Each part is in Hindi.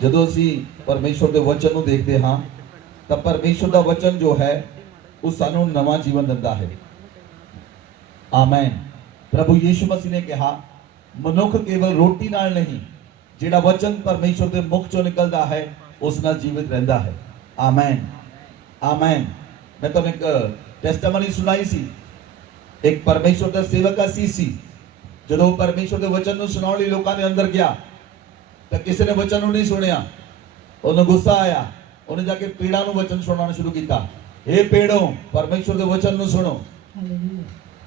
ਜਦੋਂ ਅਸੀਂ ਪਰਮੇਸ਼ਵਰ ਦੇ ਵਚਨ ਨੂੰ ਦੇਖਦੇ ਹਾਂ ਤਾਂ ਪਰਮੇਸ਼ਵਰ ਦਾ ਵਚਨ ਜੋ ਹੈ ਉਹ ਸਾਨੂੰ ਨਵਾਂ ਜੀਵਨ ਦਿੰਦਾ ਹੈ। ਆਮੇਨ। ਪ੍ਰਭੂ ਯੀਸ਼ੂ ਮਸੀਹ ਨੇ ਕਿਹਾ ਮਨੁੱਖ ਕੇਵਲ ਰੋਟੀ ਨਾਲ ਨਹੀਂ, ਜਿਹੜਾ ਵਚਨ ਪਰਮੇਸ਼ਵਰ ਦੇ ਮੁਖ ਚੋਂ ਨਿਕਲਦਾ ਹੈ ਉਸ ਨਾਲ ਜੀਵਿਤ ਰਹਿੰਦਾ ਹੈ। Amen amen. ਮੈਂ ਤੁਹਾਨੂੰ ਇੱਕ ਟੈਸਟਮਨੀ ਸੁਣਾਈ ਸੀ। ਇੱਕ ਪਰਮੇਸ਼ਵਰ ਦਾ ਸੇਵਕ ਸੀ, ਜਦੋਂ ਪਰਮੇਸ਼ਵਰ ਦੇ ਵਚਨ ਨੂੰ ਸੁਣਾਉਣ ਲਈ ਲੋਕਾਂ ਦੇ ਅੰਦਰ ਗਿਆ ਤਾਂ ਕਿਸੇ ਨੇ ਵਚਨ ਨੂੰ ਨਹੀਂ ਸੁਣਿਆ। ਉਹਨੂੰ ਗੁੱਸਾ ਆਇਆ, ਉਹਨੇ ਜਾ ਕੇ ਪੇੜਾਂ ਨੂੰ ਵਚਨ ਸੁਣਾਉਣਾ ਸ਼ੁਰੂ ਕੀਤਾ। हे पेड़ों, परमेश्वर ਦੇ ਵਚਨ ਨੂੰ ਸੁਣੋ।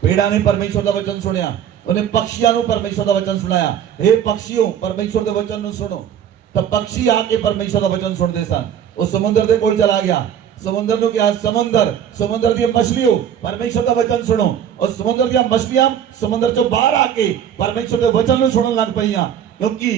पेड़ा ने परमेश्वर ਦਾ ਵਚਨ ਸੁਣਿਆ। ਉਹਨੇ ਪਕਸ਼ੀਆਂ ਨੂੰ परमेश्वर ਦਾ ਵਚਨ ਸੁਣਾਇਆ। हे पक्षियों, परमेश्वर ਦੇ ਵਚਨ ਨੂੰ ਸੁਣੋ। ਤਾਂ ਪਕਸ਼ੀ ਆ ਕੇ परमेश्वर ਦਾ ਵਚਨ ਸੁਣਦੇ ਸਨ। ਉਹ ਸਮੁੰਦਰ ਦੇ ਕੋਲ ਚਲਾ ਗਿਆ। ਸਮੁੰਦਰ ਨੂੰ ਕਿਹਾ, ਸਮੁੰਦਰ ਦੀਆਂ ਮਛਲੀਓ परमेश्वर ਦਾ ਵਚਨ ਸੁਣੋ। और ਸਮੁੰਦਰ ਦੀਆਂ ਮਛਲੀਆਂ ਸਮੁੰਦਰ ਚੋਂ ਬਾਹਰ ਆ ਕੇ परमेश्वर ਦੇ ਵਚਨ ਨੂੰ ਸੁਣਨ ਲੱਗ ਪਈਆਂ, ਕਿਉਂਕਿ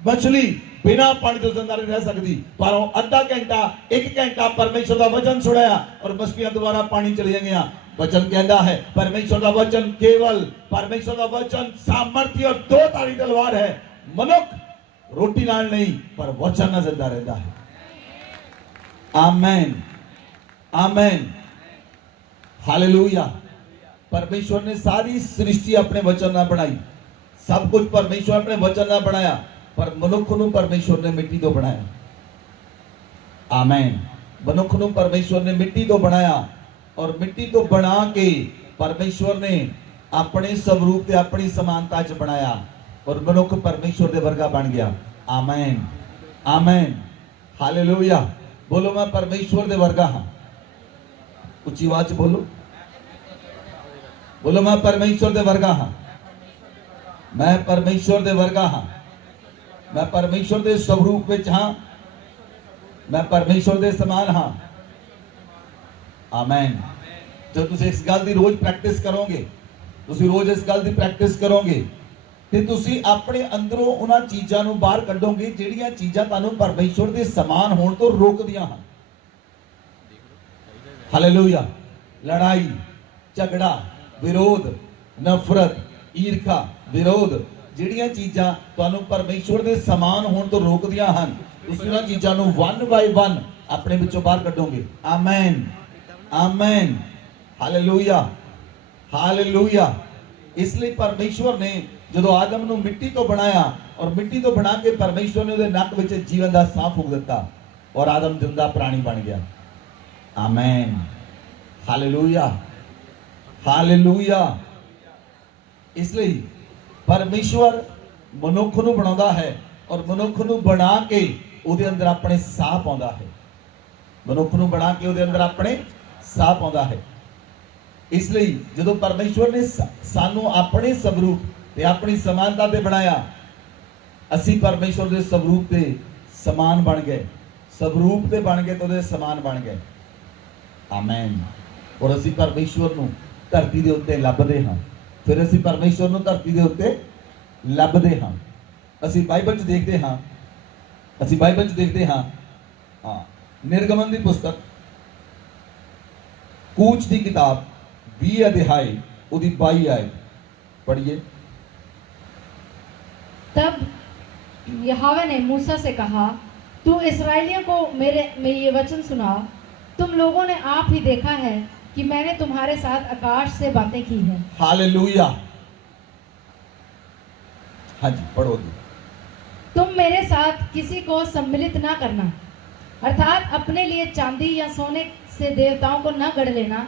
मछली बिना पानी तो जिंदा नहीं रह सकती। पर आधा घंटा, एक घंटा परमेश्वर का वचन सुनाया और मछलियां दोबारा पानी चली गई। वचन कहता है परमेश्वर का वचन केवल परमेश्वर का वचन सामर्थ्य और दो धारी तलवार है। मनुष्य रोटी नाल नहीं पर वचन नाल जिंदा रहता है। आमेन आमेन हालेलुया। परमेश्वर ने सारी सृष्टि अपने वचन नाल बनाई। सब कुछ परमेश्वर अपने वचन नाल बनाया, पर मनुख ਨੂੰ परमेश्वर ने मिट्टी तो बनाया। आमेन। मनुख ਨੂੰ परमेश्वर ने मिट्टी तो बनाया और मिट्टी तो बना के परमेश्वर ने अपने स्वरूप ते अपनी समानता च बनाया और मनुख परमेश्वर दे वर्गा बन गया। आमेन आमेन हालेलुया। बोलो मैं परमेश्वर दे वर्गा हां। उच्ची आवाज बोलो, बोलो मैं परमेश्वर दे वर्गा हां। मैं परमेश्वर दे वर्गा हां। मैं परमेश्वर दे स्वरूप विच हां। मैं परमेश्वर दे समान हां। आमेन। जब तुसीं इस गल दी रोज प्रैक्टिस करोगे, तुसीं रोज इस गल दी प्रैक्टिस करोगे ते तुसीं अपने अंदरों उन्हां चीज़ां नूं बाहर कढोगे जिहड़ियां चीज़ां तुहानूं परमेश्वर दे समान होण तो रोकदियां हन। हालेलुया। लड़ाई, झगड़ा, विरोध, नफरत, ईर्खा, विरोध, ਜਿਹੜੀਆਂ ਚੀਜ਼ਾਂ ਤੁਹਾਨੂੰ ਪਰਮੇਸ਼ਵਰ ਦੇ ਸਮਾਨ ਹੋਣ ਤੋਂ ਰੋਕਦੀਆਂ ਹਨ, ਤੁਸੀਂ ਉਹਨਾਂ ਚੀਜ਼ਾਂ ਨੂੰ ਵਨ ਬਾਈ ਵਨ ਆਪਣੇ ਵਿੱਚੋਂ ਬਾਹਰ ਕੱਢੋਗੇ। Amen amen hallelujah hallelujah. ਇਸ ਲਈ ਪਰਮੇਸ਼ਵਰ ਨੇ ਜਦੋਂ ਆਦਮ ਨੂੰ ਮਿੱਟੀ ਤੋਂ ਬਣਾਇਆ ਔਰ ਮਿੱਟੀ ਤੋਂ ਬਣਾ ਕੇ ਪਰਮੇਸ਼ਵਰ ਨੇ ਉਹਦੇ ਨੱਕ ਵਿੱਚ ਜੀਵਨ ਦਾ ਸਾਹ ਫੂਕ ਦਿੱਤਾ ਔਰ ਆਦਮ ਜਿੰਦਾ ਪ੍ਰਾਣੀ ਬਣ ਗਿਆ। Amen hallelujah hallelujah. ਇਸ ਲਈ परमेश्वर मनुख ਨੂੰ ਬਣਾਉਂਦਾ ਹੈ ਔਰ ਮਨੁੱਖ ਨੂੰ ਬਣਾ ਕੇ ਉਹਦੇ ਅੰਦਰ ਆਪਣੇ ਸਾਹ ਪਾਉਂਦਾ ਹੈ। ਮਨੁੱਖ ਨੂੰ ਬਣਾ ਕੇ ਉਹਦੇ ਅੰਦਰ ਆਪਣੇ ਸਾਹ ਪਾਉਂਦਾ ਹੈ। ਇਸ ਲਈ ਜਦੋਂ ਪਰਮੇਸ਼ਵਰ ਨੇ ਸਾਨੂੰ ਆਪਣੇ ਸਵਰੂਪ ਤੇ ਆਪਣੀ ਸਮਾਨਤਾ ਤੇ ਬਣਾਇਆ, ਅਸੀਂ ਪਰਮੇਸ਼ਵਰ ਦੇ ਸਵਰੂਪ ਦੇ ਸਮਾਨ ਬਣ ਗਏ। ਸਵਰੂਪ ਤੇ ਬਣ ਗਏ ਤੇ ਉਹਦੇ ਸਮਾਨ ਬਣ ਗਏ। ਆਮੇਨ। ਔਰ ਅਸੀਂ ਪਰਮੇਸ਼ਵਰ ਨੂੰ ਧਰਤੀ ਦੇ ਉੱਤੇ ਲੱਭਦੇ ਹਾਂ। फिर असी परमेश्वर ਨੂੰ ਧਰਤੀ ਦੇ ਉੱਤੇ ਲੱਭਦੇ ਹਾਂ। ਅਸੀਂ ਬਾਈਬਲ 'ਚ ਦੇਖਦੇ ਹਾਂ, ਅਸੀਂ ਬਾਈਬਲ 'ਚ ਦੇਖਦੇ ਹਾਂ ਨਿਰਗਮਨ ਦੀ ਪੁਸਤਕ ਕੂਚ ਦੀ ਕਿਤਾਬ 20 ਅਧਿਆਇ ਉਹਦੀ 22 ਆਇਤ पढ़िए। तब यहोवा ने मूसा से कहा, तू इस्राएलियों को मेरे ये वचन सुना। तुम लोगों ने आप ही देखा है कि मैंने तुम्हारे साथ आकाश से बातें की है। हालेलुया। हाँ जी पढ़ोगे। तुम मेरे साथ किसी को सम्मिलित ना करना, अर्थात अपने लिए चांदी या सोने से देवताओं को न गढ़ लेना।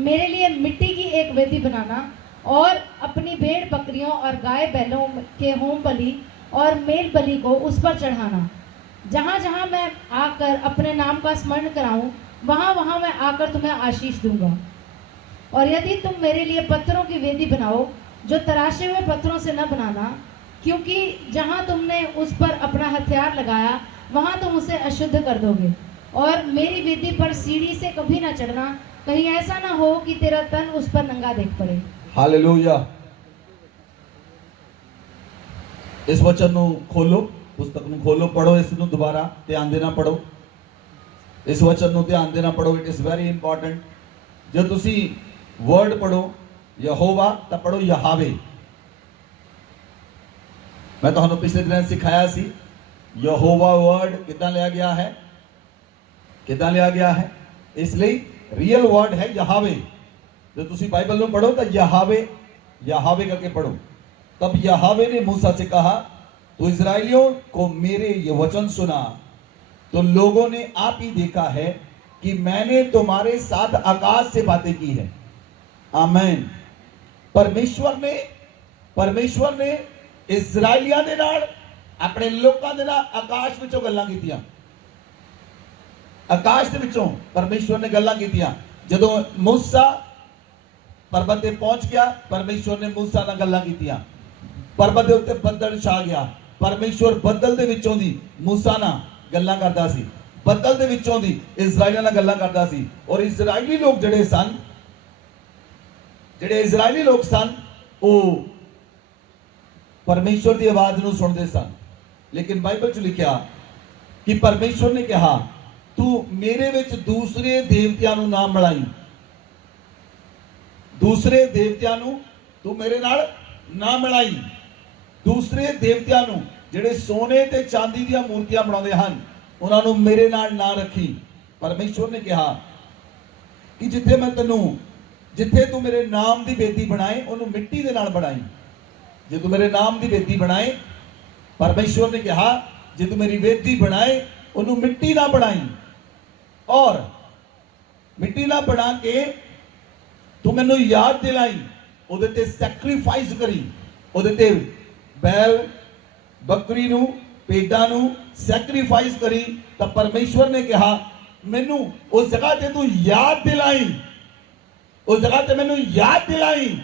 मेरे लिए मिट्टी की एक वेदी बनाना और अपनी भेड़ बकरियों और गाय बैलों के होम बलि और मेल बलि को उस पर चढ़ाना। जहाँ जहाँ मैं आकर अपने नाम का स्मरण कराऊं, वहाँ वहाँ मैं आकर तुम्हें आशीष दूंगा। और यदि तुम मेरे लिए पत्थरों की वेदी बनाओ, जो तराशे हुए पत्थरों से न बनाना, क्योंकि जहाँ तुमने उस पर अपना हथियार लगाया वहाँ तुम उसे अशुद्ध कर दोगे। और मेरी वेदी पर सीढ़ी से कभी ना चढ़ना, कहीं ऐसा ना हो कि तेरा तन उस पर नंगा देख पड़े। हालेलुया। इस वचन ਨੂੰ खोलो, पुस्तक ਨੂੰ खोलो, पढ़ो, इस ਨੂੰ दोबारा ध्यान देना पढ़ो। इस वचन ਨੂੰ ध्यान देना पढ़ो। It is very important. जो तुसी वर्ड पढ़ो यहोवा तो पढ़ो यहावे। मैं तुहानू पिछले दिन सिखाया सी ਯਹੋਵਾ ਵਰਡ ਕਿੱਦਾਂ ਲਿਆ ਗਿਆ ਹੈ? ਕਿੱਦਾਂ ਲਿਆ ਗਿਆ ਹੈ? ਇਸ ਲਈ ਰੀਅਲ ਵਰਡ ਹੈ ਯਹਾਵੇ। जो तुसी बाइबल में पढ़ो तो यहावे यहावे करके पढ़ो। तब यहावे ने मूसा से कहा, तो इजराइलियों को मेरे ये वचन सुना। तो लोगों ने आप ही देखा है कि मैंने तुम्हारे साथ आकाश से बातें की है। आमीन। परमेश्वर ने इजराइलियां दे नाल अपने लोकां दे नाल आकाश विचों गल्लां कीतियां। आकाश दे विचों परमेश्वर ने गल्लां कीतियां। जदों मूसा पर्वत ते पहुंच गया, परमेश्वर ने मूसा नाल गल्लां कीतियां। पर्वत दे उत्ते बदल छा गया, परमेश्वर बदल दे विचों दी मूसा नाल गल्लां करदा सी, बदल दे विचों दी इजराइलियां नाल गल्लां करदा सी। और इजराइली लोग ਜਿਹੜੇ इजराइली लोग सन ਉਹ परमेश्वर की आवाज ਨੂੰ ਸੁਣਦੇ ਸਨ। लेकिन बाइबल च लिखिया कि परमेश्वर ने कहा, तू मेरे विच दूसरे देवतियां ਨੂੰ ना मिलाई। दूसरे देवतियां ਨੂੰ तू मेरे नाल ना मिलाई। दूसरे देवतियां ਨੂੰ ਜਿਹੜੇ सोने ते चांदी ਦੀਆਂ ਮੂਰਤੀਆਂ ਬਣਾਉਂਦੇ ਹਨ ਉਹਨਾਂ ਨੂੰ ਮੇਰੇ ਨਾਲ ਨਾ ਰੱਖੀ। परमेश्वर ने कहा कि जिथे तू मेरे नाम की बेदी बनाए उन्होंने मिट्टी के नाल बनाई। जे तू मेरे नाम की बेदी बनाए, परमेश्वर ने कहा जे तू मेरी वेदी बनाए उन्होंने मिट्टी ना बनाई। और मिट्टी ना बना के तू मैनू याद दिलाई, उहदे ते सैक्रीफाइस करी, उहदे ते बैल बकरी नू भेडां नू सैक्रीफाइस करी। तो परमेश्वर ने कहा मैनू उस जगह ते तू याद दिलाई, उस जगह ते मैनू याद दिलाई,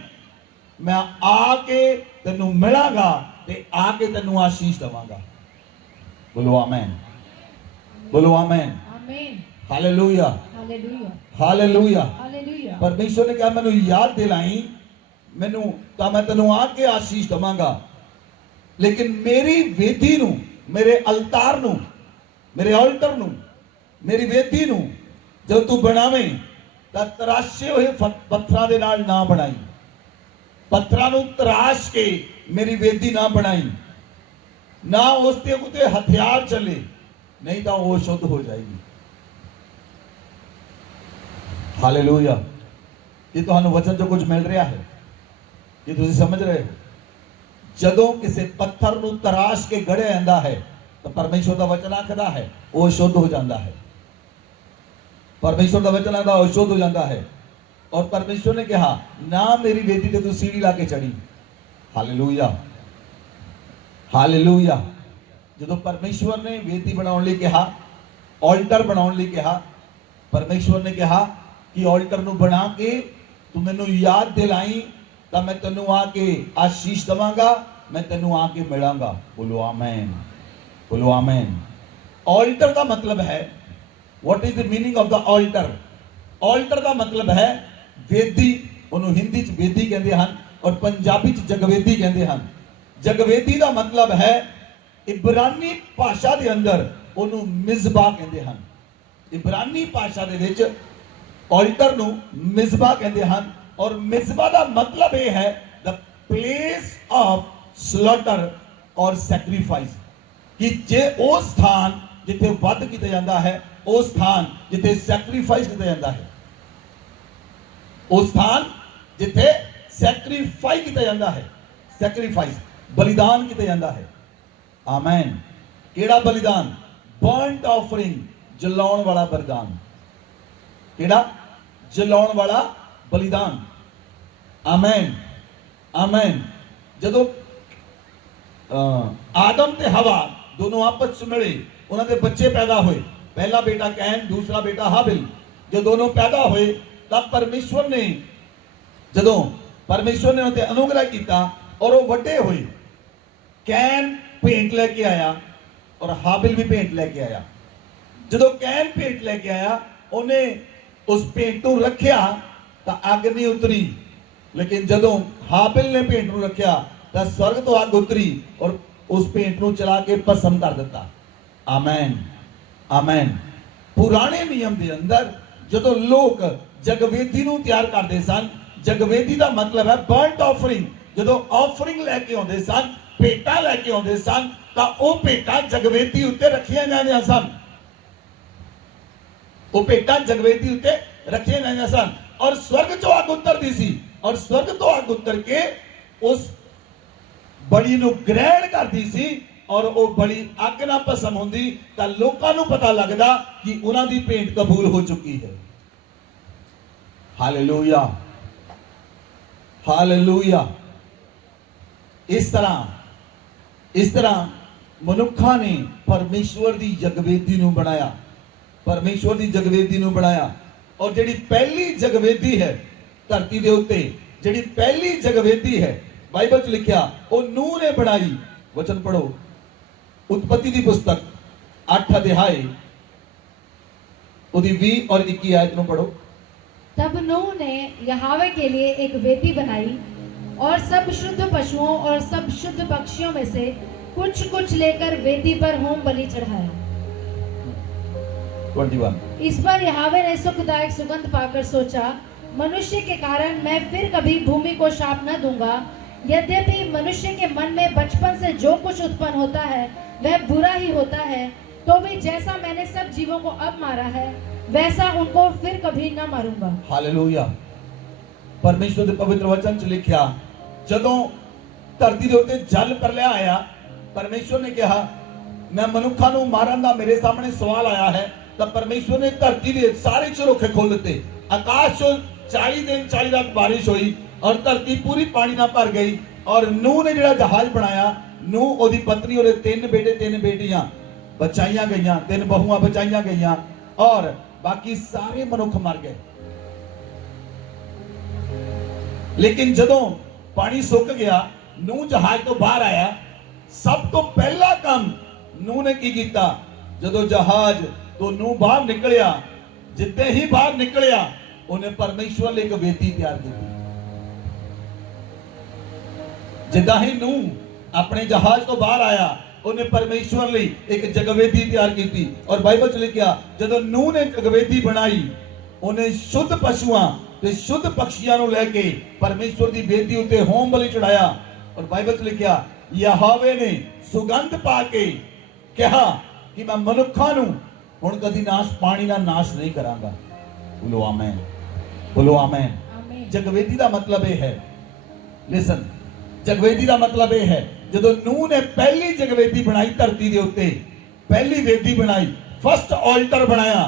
मैं आके तेनू मिलांगा ते आके तेनू आशीष दवांगा। बोलो आमीन, बोलो आमीन, आमीन, हालेलुया, हालेलुया, हालेलुया, हालेलुया। परमेश्वर ने कहा मैनू याद दिलाई, मैनू तो मैं तेनू आके आशीष दवांगा। लेकिन मेरी वेदी नू, मेरे अलतार नू, मेरे ऑल्टर नू, मेरी वेदी नू जब तू बनावें ਤਾਂ ਤਰਾਸ਼ੇ ਹੋਏ ਪੱਥਰਾਂ ਦੇ ਨਾਲ ਨਾ ਬਣਾਈ। ਪੱਥਰਾਂ ਨੂੰ ਤਰਾਸ਼ ਕੇ ਮੇਰੀ ਵੇਦੀ ਨਾ ਬਣਾਈ, ਨਾ ਉਸ ਤੇ ਉਤੇ ਹਥਿਆਰ ਚੱਲੇ, ਨਹੀਂ ਤਾਂ ਉਹ ਸ਼ੁੱਧ ਹੋ ਜਾਏਗੀ। ਹਾਲੇਲੂਇਆ। ਇਹ ਤੁਹਾਨੂੰ ਵਚਨ ਜੋ ਕੁਝ ਮਿਲ ਰਿਹਾ ਹੈ, ਇਹ ਤੁਸੀਂ ਸਮਝ ਰਹੇ ਹੋ? ਜਦੋਂ ਕਿਸੇ ਪੱਥਰ ਨੂੰ ਤਰਾਸ਼ ਕੇ ਗੜਿਆ ਜਾਂਦਾ ਹੈ ਤਾਂ ਪਰਮੇਸ਼ਵਰ ਦਾ ਵਚਨ ਆਖਦਾ ਹੈ ਉਹ ਸ਼ੁੱਧ ਹੋ ਜਾਂਦਾ ਹੈ। परमेश्वर का वचन आता अशुद्ध हो जाता है। और परमेश्वर ने कहा ना मेरी वेदी ते तू सीढ़ी लाके चढ़ी। Hallelujah, hallelujah. जो परमेश्वर ने वेदी बनाने लिए कहा, ऑल्टर बनाने लिए कहा, परमेश्वर ने कहा कि ऑल्टर नू बना के तू मैनू याद दिलाई तो मैं तेनू आके आशीष दवांगा, मैं तेनू आके मिलांगा। बोलो आमीन, बोलो आमीन। ऑल्टर का मतलब है, What is the meaning of the altar? Altar का मतलब है वेदी। उन्होंने हिंदी च वेदी कहते हैं और पंजाबी च जगवेदी कहते हैं। जगवेदी का मतलब है इब्रानी भाषा के अंदर उन्होंने मिज़बा कहते हैं। इब्रानी भाषा के विच ऑल्टर नू मिज़बा कहते हैं। और मिज़बा का मतलब यह है द प्लेस ऑफ स्लॉटर और सैक्रीफाइस, कि जे वो स्थान जिथे वध किया जाता है, ਉਹ ਸਥਾਨ ਜਿੱਥੇ ਸੈਕਰੀਫਾਈਸ ਕੀਤਾ ਜਾਂਦਾ ਹੈ, ਉਹ ਸਥਾਨ ਜਿੱਥੇ ਸੈਕਰੀਫਾਈ ਕੀਤਾ ਜਾਂਦਾ ਹੈ, ਸੈਕਰੀਫਾਈਸ ਬਲੀਦਾਨ ਕੀਤਾ ਜਾਂਦਾ ਹੈ। ਆਮੀਨ। ਕਿਹੜਾ ਬਲੀਦਾਨ? ਬਰਨਟ ਆਫਰਿੰਗ, ਜਲਾਉਣ ਵਾਲਾ ਬਲੀਦਾਨ। ਕਿਹੜਾ? ਜਲਾਉਣ ਵਾਲਾ ਬਲੀਦਾਨ। ਆਮੀਨ, ਆਮੀਨ। ਜਦੋਂ ਆਦਮ ਤੇ ਹਵਾ दोनों आपस में मिले, उन्होंने बच्चे पैदा हुए, पहला बेटा कैन, दूसरा बेटा हाबिल। जो दोनों पैदा हुए तब परमेश्वर ने जदों परमेश्वर ने उन्हें अनुग्रह किया और वो वड्डे हुए। कैन भेंट लेके आया और हाबिल भी भेंट लेके आया। जदों कैन भेंट लेके आया उन्हें उस भेंट को रखिया तो अग नहीं उतरी, लेकिन जदों हाबिल ने भेंट को रखिया तो स्वर्ग तो अग उतरी और उस भेंट को चला के भस्म कर दिता। आमीन, आमीन। पुराने नियम के अंदर जदों लोग जगवेदी नूं तैयार करते सन, जगवेदी का मतलब है बर्नट ऑफरिंग। जदों ऑफरिंग लैके आउंदे सन, भेंटां लैके आउंदे सन, ਤਾਂ ਉਹ ਭੇਟਾਂ ਜਗਵੇਦੀ ਉੱਤੇ ਰੱਖੀਆਂ ਜਾਂਦੀਆਂ ਸਨ। ਉਹ ਭੇਟਾਂ ਜਗਵੇਦੀ ਉੱਤੇ ਰੱਖੀਆਂ ਜਾਂਦੀਆਂ ਸਨ ਔਰ ਸਵਰਗ ਚੋਂ ਅੱਗ ਉਤਰਦੀ ਸੀ ਔਰ ਸਵਰਗ ਤੋਂ ਅੱਗ ਉਤਰ ਕੇ ਉਸ ਬਲੀ ਨੂੰ ਗ੍ਰਹਿਣ ਕਰਦੀ ਸੀ ਔਰ ਉਹ ਬਲੀ ਅੱਗ ਨਾਲ ਭਸਮ ਹੁੰਦੀ ਤਾਂ ਲੋਕਾਂ ਨੂੰ ਪਤਾ ਲੱਗਦਾ ਕਿ ਉਹਨਾਂ ਦੀ ਭੇਂਟ ਕਬੂਲ ਹੋ ਚੁੱਕੀ ਹੈ। Hallelujah, hallelujah. ਇਸ ਤਰ੍ਹਾਂ ਮਨੁੱਖਾਂ ਨੇ ਪਰਮੇਸ਼ਵਰ ਦੀ ਜਗਵੇਦੀ ਨੂੰ ਬਣਾਇਆ, ਪਰਮੇਸ਼ਵਰ ਦੀ ਜਗਵੇਦੀ ਨੂੰ ਬਣਾਇਆ। ਔਰ ਜਿਹੜੀ ਪਹਿਲੀ ਜਗਵੇਦੀ ਹੈ ਧਰਤੀ ਦੇ ਉੱਤੇ, ਜਿਹੜੀ ਪਹਿਲੀ ਜਗਵੇਦੀ ਹੈ ਬਾਈਬਲ 'ਚ ਲਿਖਿਆ ਉਹ ਨੂਹ ਨੇ ਬਣਾਈ। ਵਚਨ ਪੜੋ, उत्पत्ति की पुस्तक 8 अध्याय उदी 20 और 21 आयत ਨੂੰ पढ़ो। तब नूह ने यहोवा के लिए एक वेदी बनाई और सब शुद्ध पशुओं और सब शुद्ध पक्षियों में से कुछ कुछ लेकर वेदी पर होम बलि चढ़ाया। 21 इस पर यहोवा ने सुखदायक सुगंध पाकर सोचा, मनुष्य के कारण मैं फिर कभी भूमि को शाप न दूंगा। यद्यपि मनुष्य के मन में बचपन से जो कुछ उत्पन्न होता है वह बुरा ही होता है, तो भी जैसा मैंने सब जीवों को अब मारा है वैसा उनको फिर कभी न मारूंगा। हालेलुया। परमेश्वर ਦੇ ਪਵਿੱਤਰ ਵਚਨ 'ਚ ਲਿਖਿਆ ਜਦੋਂ ਧਰਤੀ ਦੇ ਉੱਤੇ ਜਲ ਪ੍ਰਲਯ ਆਇਆ ਪਰਮੇਸ਼ਵਰ ਨੇ ਕਿਹਾ ਮੈਂ ਮਨੁੱਖਾਂ ਨੂੰ ਮਾਰਨ ਦਾ ਮੇਰੇ ਸਾਹਮਣੇ ਸਵਾਲ ਆਇਆ ਹੈ ਤਾਂ ਪਰਮੇਸ਼ਵਰ ਨੇ ਧਰਤੀ ਦੇ ਸਾਰੇ ਝਰੋਖੇ ਖੋਲ ਦਿੱਤੇ। ਆਕਾਸ਼ 'ਚੋਂ 40 ਦਿਨ 40 ਰਾਤ ਬਾਰਿਸ਼ ਹੋਈ और धरती पूरी पानी ना भर गई और नूह ने जो जहाज बनाया, नूह ओदी पत्नी और 3 बेटे 3 बेटियां बचाइया गईयां, 3 बहुआं बचाइया गईयां और बाकी सारे मनुख मर गए। लेकिन जदों पानी सुक गया नूह जहाज तो बाहर आया, सब तो पहला काम नूह ने की कीता जदों जहाज तो नूह बाहर निकलिया, जिते ही बाहर निकलिया उन्हें परमेश्वर लिए एक वेदी तैयार की। जिदा ही नूह अपने जहाज तो बाहर आया उन्हें परमेश्वर लिए एक जगवेदी तैयार की थी। और बाइबल च लिखा जदों नूह ने जगवेदी बनाई उन्हें शुद्ध पशुआं ते शुद्ध पक्षियां नु लेके परमेश्वर की वेदी उत्ते होम बलि चढ़ाया। और बाइबल च लिखा यहोवा ने सुगंध पाके कहा कि मैं मनुखा नु हुण कदी नाश पानी ना नाश नहीं करांगा। बोलो आमीन, बोलो आमीन। जगवेदी का मतलब यह है, लिसन, जगवेदी का मतलब यह है जदों नूह ने पहली जगवेदी बनाई धरती के उत्ते, पहली वेदी बनाई, फर्स्ट ऑल्टर बनाया,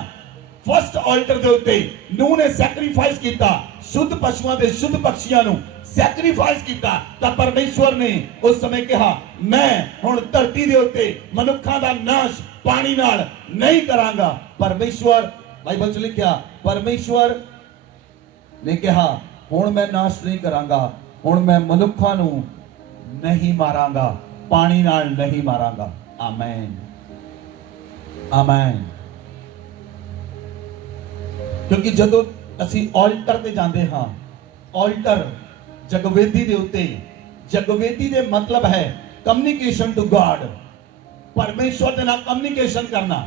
फर्स्ट ऑल्टर के उत्ते नूह ने सैक्रीफाइस किया, शुद्ध पशुओं के शुद्ध पक्षियों नु सैक्रीफाइस किया। तां परमेश्वर ने उस समय कहा मैं हुण धरती के उत्ते मनुखा का नाश पानी नाल नहीं करांगा। परमेश्वर बाइबल च लिखा परमेश्वर ने कहा हुण मैं नाश नहीं करांगा, हुण मैं मनुखा नू नहीं मारांगा, पानी नाल नहीं मारांगा। आमीन, आमीन। क्योंकि जदों असी ऑल्टर ते जांदे हां, ऑल्टर जगवेदी दे उत्ते, जगवेदी दे मतलब है कम्युनिकेशन टू गॉड, परमेश्वर दे नाल कम्युनिकेशन करना,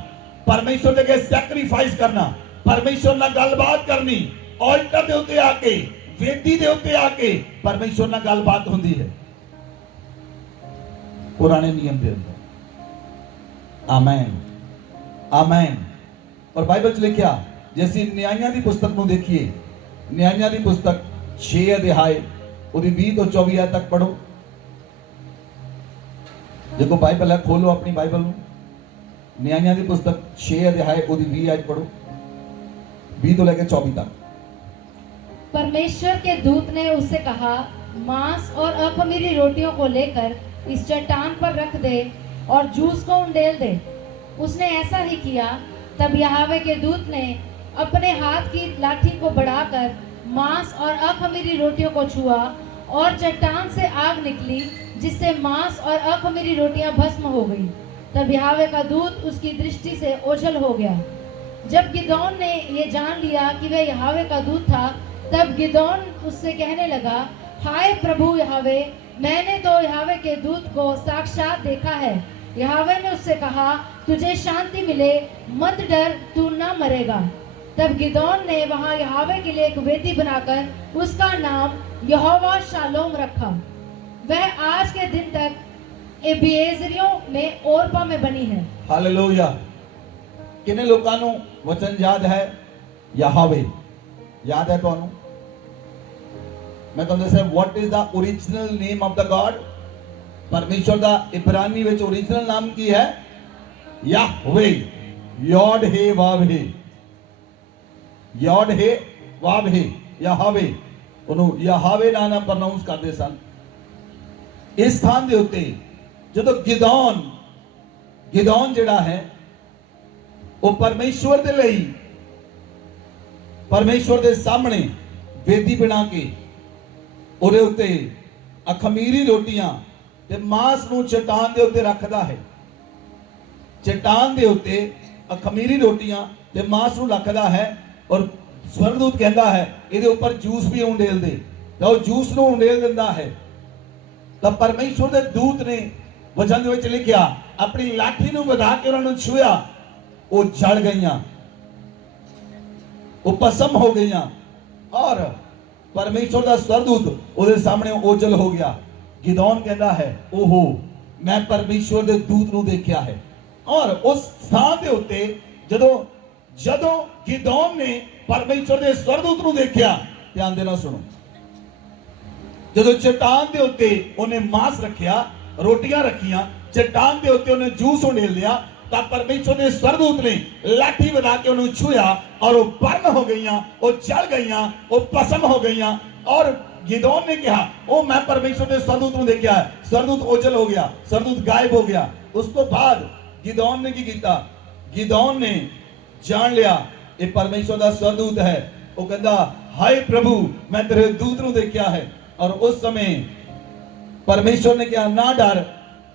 परमेश्वर दे अगे सैक्रीफाइस करना, परमेश्वर नाल गलबात करनी। ऑल्टर दे उत्ते आके वेदी दे उत्ते आके परमेश्वर नाल गलबात होंदी है पुराने नियम दे अंदर। आमीन, आमीन। और बाइबल च लिखिया जैसे न्यायां दी पुस्तक नूं देखिए, न्यायां दी पुस्तक 6 अध्याय उदी 20 तो 24 आयत तक पढ़ो। देखो बाइबल है, खोलो अपनी बाइबल नूं, न्यायां दी पुस्तक 6 अध्याय उदी 20 आयत पढ़ो, 20 तो लेके 24 तक। परमेश्वर के दूत ने उससे कहा मांस और अखमीरी रोटियों को लेकर इस चट्टान पर रख दे और जूस को उंडेल दे। उसने ऐसा ही किया। तब यहोवा के दूत ने अपने हाथ की लाठी को बढ़ाकर मांस और अखमीरी रोटियों को छुआ और चट्टान से आग निकली जिससे मांस और अखमीरी रोटियां भस्म हो गई। तब यहोवा का दूत उसकी दृष्टि से ओझल हो गया। जब गिदोन ने ये जान लिया कि वह यहोवा का दूत था, तब गिदोन उससे कहने लगा हाय प्रभु यहोवा, मैंने तो यहोवा के दूत को साक्षात देखा है। यहोवा ने उससे कहा तुझे शांति मिले, मत डर, तू न मरेगा। तब गिदोन ने वहां यहोवा के लिए एक वेदी बनाकर उसका नाम यहोवा शालोम रखा। वह आज के दिन तक एबिएजरियों में ओरपा में बनी है। हालेलुया। किन्ने लोकां नूं वचन याद है? याहवे याद है ਤੁਹਾਨੂੰ? मैं तुहानूं दस्सिया what is the original name of the God. परमेश्वर का इब्रानी विच ओरिजिनल नाम की है? Yahweh. Yod he vav he, yod he vav he, Yahweh. ਉਹਨੂੰ याहवे नाम प्रोनाउंस करते सन। इस स्थान ਦੇ ਉੱਤੇ ਜਦੋਂ गिदौन ਜਿਹੜਾ है वो परमेश्वर ਦੇ ਲਈ परमेश्वर ਦੇ ਸਾਹਮਣੇ वेदी बना के ਉਹਦੇ ਉੱਤੇ ਅਖਮੀਰੀ ਰੋਟੀਆਂ ਤੇ ਮਾंस ਨੂੰ ਚਟਾਨ ਦੇ ਉੱਤੇ ਰੱਖਦਾ ਹੈ। चट्टान ਦੇ ਉੱਤੇ ਅਖਮੀਰੀ ਰੋਟੀਆਂ ਤੇ ਮਾंस ਨੂੰ ਰੱਖਦਾ ਹੈ ਔਰ स्वर्गदूत कहता है ਇਹਦੇ ਉੱਪਰ ਜੂਸ ਵੀ ਉੰਡੇਲ ਦੇ। ਤਾਂ ਉਹ ਜੂਸ ਨੂੰ ਉੰਡੇਲ ਦਿੰਦਾ ਹੈ। ਤਾਂ ਪਰਮੇਸ਼ਵਰ ਦੇ ਦੂਤ ਨੇ ਵਚਨ ਦੇ ਵਿੱਚ ਲਿਖਿਆ ਆਪਣੀ ਲਾਠੀ ਨੂੰ ਵਧਾ ਕੇ ਉਹਨਾਂ ਨੂੰ ਛੂਇਆ, ਉਹ ਜਲ ਗਈਆਂ, ਉਹ ਭਸਮ ਹੋ ਗਈਆਂ ਔਰ परमेश्वर का स्वर्गदूत ਉਹਦੇ ਸਾਹਮਣੇ ओझल हो गया। गिदौन कहता है ओहो मैं परमेश्वर के दूत ਨੂੰ देखा है। और उस स्थान ਦੇ ਉੱਤੇ ਜਦੋਂ गिदौन ने परमेश्वर के स्वर्गदूत ਨੂੰ देखा, ध्यान देना सुनो, ਜਦੋਂ चट्टान ਦੇ ਉੱਤੇ ਉਹਨੇ मांस रखिया, रोटियां रखियां, चट्टान ਦੇ ਉੱਤੇ ਉਹਨੇ जूस उंडेल लिया, ਤਾਂ परमेश्वर के स्वर्गदूत ने लाठी बना के उन्हें छुआ और वो बर्न हो गईयां, वो जल गईयां, वो भस्म हो गईयां। और गिदौन ने कहा ओ मैं परमेश्वर के स्वर्गदूत ने देखा है। स्वर्गदूत ओझल हो गया, स्वर्गदूत गायब हो गया। उसको बाद गिदौन ने की कीता? गिदौन ने जान लिया ये परमेश्वर का स्वर्गदूत है। वो कहता हाय प्रभु मैं तेरे दूत ਨੂੰ देखा है। और उस समय परमेश्वर ने कहा ना डर,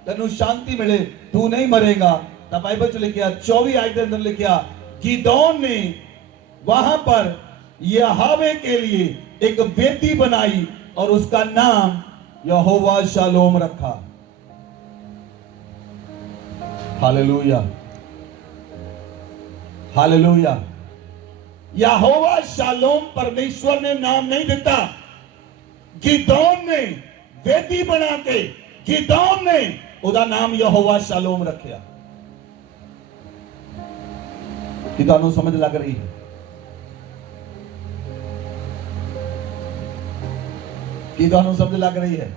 तेनू शांति मिले, तू नहीं मरेगा। तब बाइबल च लिखा 24 आयत के अंदर लिखा गिदौन ने वहां पर यहोवा के लिए एक वेदी बनाई और उसका नाम यहोवा शालोम रखा। Hallelujah, hallelujah. यहोवा शालोम परमेश्वर ने नाम नहीं दिता, गिदौन ने वेदी बना के गिदौन ने उसका नाम यहोवा शालोम रखा। कि ਤੁਹਾਨੂੰ समझ लग रही है? कि ਤੁਹਾਨੂੰ समझ लग रही है?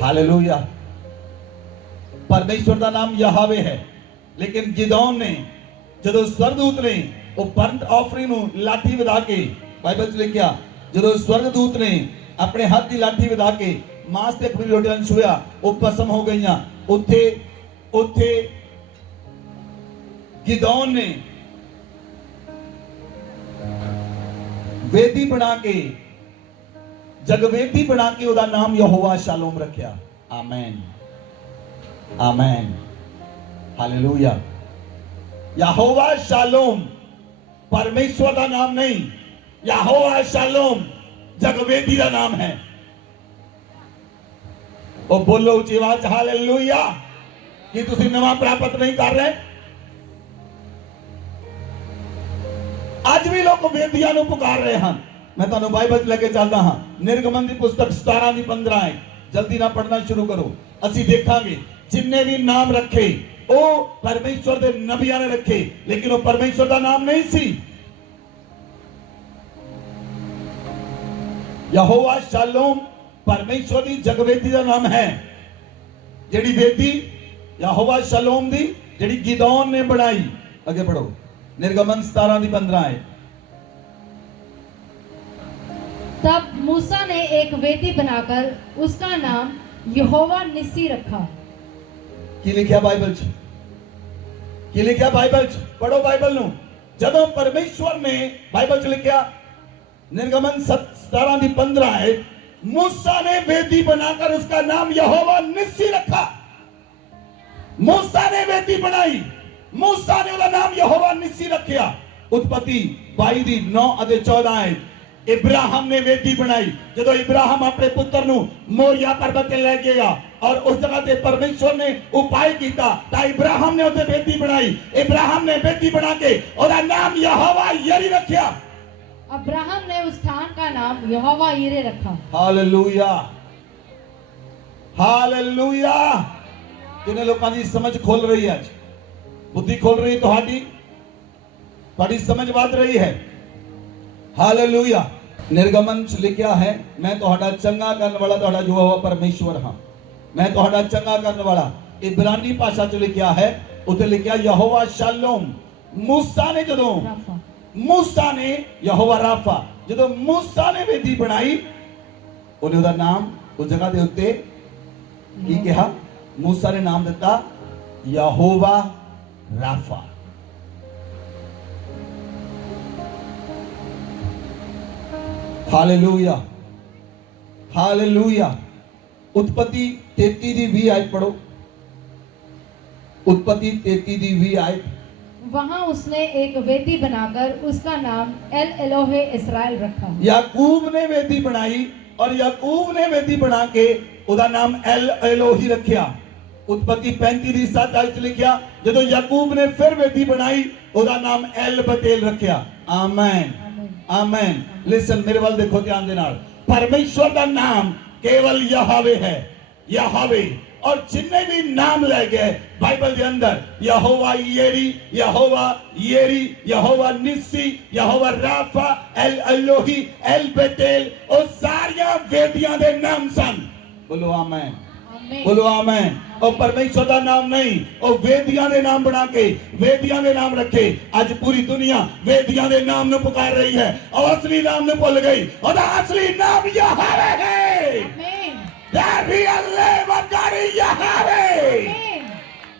हालेलुया। परमेश्वर का नाम यहोवा है, लेकिन गिदौन ने जदों स्वर्गदूत ने वो बर्नट ऑफरिंग ਨੂੰ लाठी ਵਧਾ के, बाइबल च लिखा जदों स्वर्गदूत ने अपने हाथ की लाठी ਵਧਾ के मांस ते खमीरी रोटियां छुआ, वो भस्म हो गईयां। ਉੱਥੇ गिदौन ने वेदी बना के, जगवेदी बना के उसका नाम यहोवा शालोम रखा। आमेन, आमेन, हालेलुया। यहोवा शालोम परमेश्वर का नाम नहीं, यहोवा शालोम जगवेदी का नाम है। और बोलो ऊंची आवाज हालेलुया। कि तुसी नवा प्राप्त नहीं कर रहे? आज भी लोग वेदियां नूं पुकार रहे हैं। मैं तुहानूं बाइबल लेके चलदा हां, निर्गमन की पुस्तक 17 की 15 है। जल्दी ना पढ़ना शुरू करो। असी देखांगे जिन्ने भी नाम रखे वो परमेश्वर के नबियां ने रखे, लेकिन वो परमेश्वर का नाम नहीं सी। यहोवा शालोम परमेश्वर की जगवेदी का नाम है। जिहड़ी वेदी यहोवा शालोम दी जिहड़ी गिदौन ने बनाई। आगे पढ़ो, निर्गमन 17 की 15 है। तब मूसा ने एक वेदी बनाकर उसका नाम यहोवा निस्सी रखा। की लिखा बाइबल च? की लिखा बाइबल च? पढ़ो बाइबल नु। जदों परमेश्वर ने बाइबल च लिखा निर्गमन 17 की 15 है, मूसा ने वेदी बनाकर उसका नाम यहोवा निस्सी रखा। मूसा ने वेदी बनाई, मूसा ने उसका नाम यहोवा निस्सी रखा। उत्पत्ति 22 की 9 और 14 है। इब्राहिम ने वेदी बनाई। जदों इब्राहिम अपने पुत्र नु मोरिया पर्वत ते ले गया और उस जगह ते परमेश्वर ने उपाय किया, ता इब्राहिम ने उसे वेदी बनाई। इब्राहिम ने वेदी बना के उसका नाम यहोवा यरी रखा। अब्राहम ने उस स्थान का नाम यहोवा यीरे रखा। Hallelujah, hallelujah. किन्ने लोगों की समझ खोल रही है, आज बुद्धि खोल रही, तुम्हारी समझ बात रही है। हालेलुया। निर्गमन च लिखा है, मैं तुहाडा चंगा करने वाला तुहाडा यहोवा परमेश्वर हां, मैं तुहाडा चंगा करने वाला। इब्रानी भाषा च लिखा है, उत्ते लिखा यहोवा शालोम। मूसा ने जदों राफा। मूसा ने यहोवा राफा, जदों मूसा ने वेदी बनाई, उन्हें उहदा नाम उस जगह के उत्ते की कहा, मूसा ने नाम दिता यहोवा राफा। Hallelujah, hallelujah. उत्पत्ति 33 दी 20 आयत पढ़ो। उत्पत्ति 33 दी 20 आयत। वहां उसने एक वेदी बनाकर उसका नाम एल एलोहे इस्राएल रखा। याकूब ने वेदी बनाई और याकूब ने वेदी बना के उदा नाम एल एलोही रखिया। उत्पत्ति 35 दी 7 आयत लिखिया, जदों याकूब ने फिर वेदी बनाई उदा नाम एल बतेल रखिया। आमेन, आमेन। लिसन, मेरे वाल देखो ध्यान दे नाल। परमेश्वर का नाम केवल यहोवे है, यहोवे। और जिन्ने भी नाम ले गए बाइबल के अंदर, यहोवा येरी, यहोवा येरी, यहोवा निस्सी, यहोवा राफा, एल एलोही, एल बेतेल, और सारिया वेदियां दे नाम सन। बोलो आमेन, बोलो आमेन। और परमेश्वर का नाम नहीं, और वेदियां दे नाम बना के वेदियां दे नाम रखे। आज पूरी दुनिया वेदियां दे नाम ने पुकार रही है और असली नाम ने भूल गई। और असली नाम यहोवा है। The real name of God is Yahweh.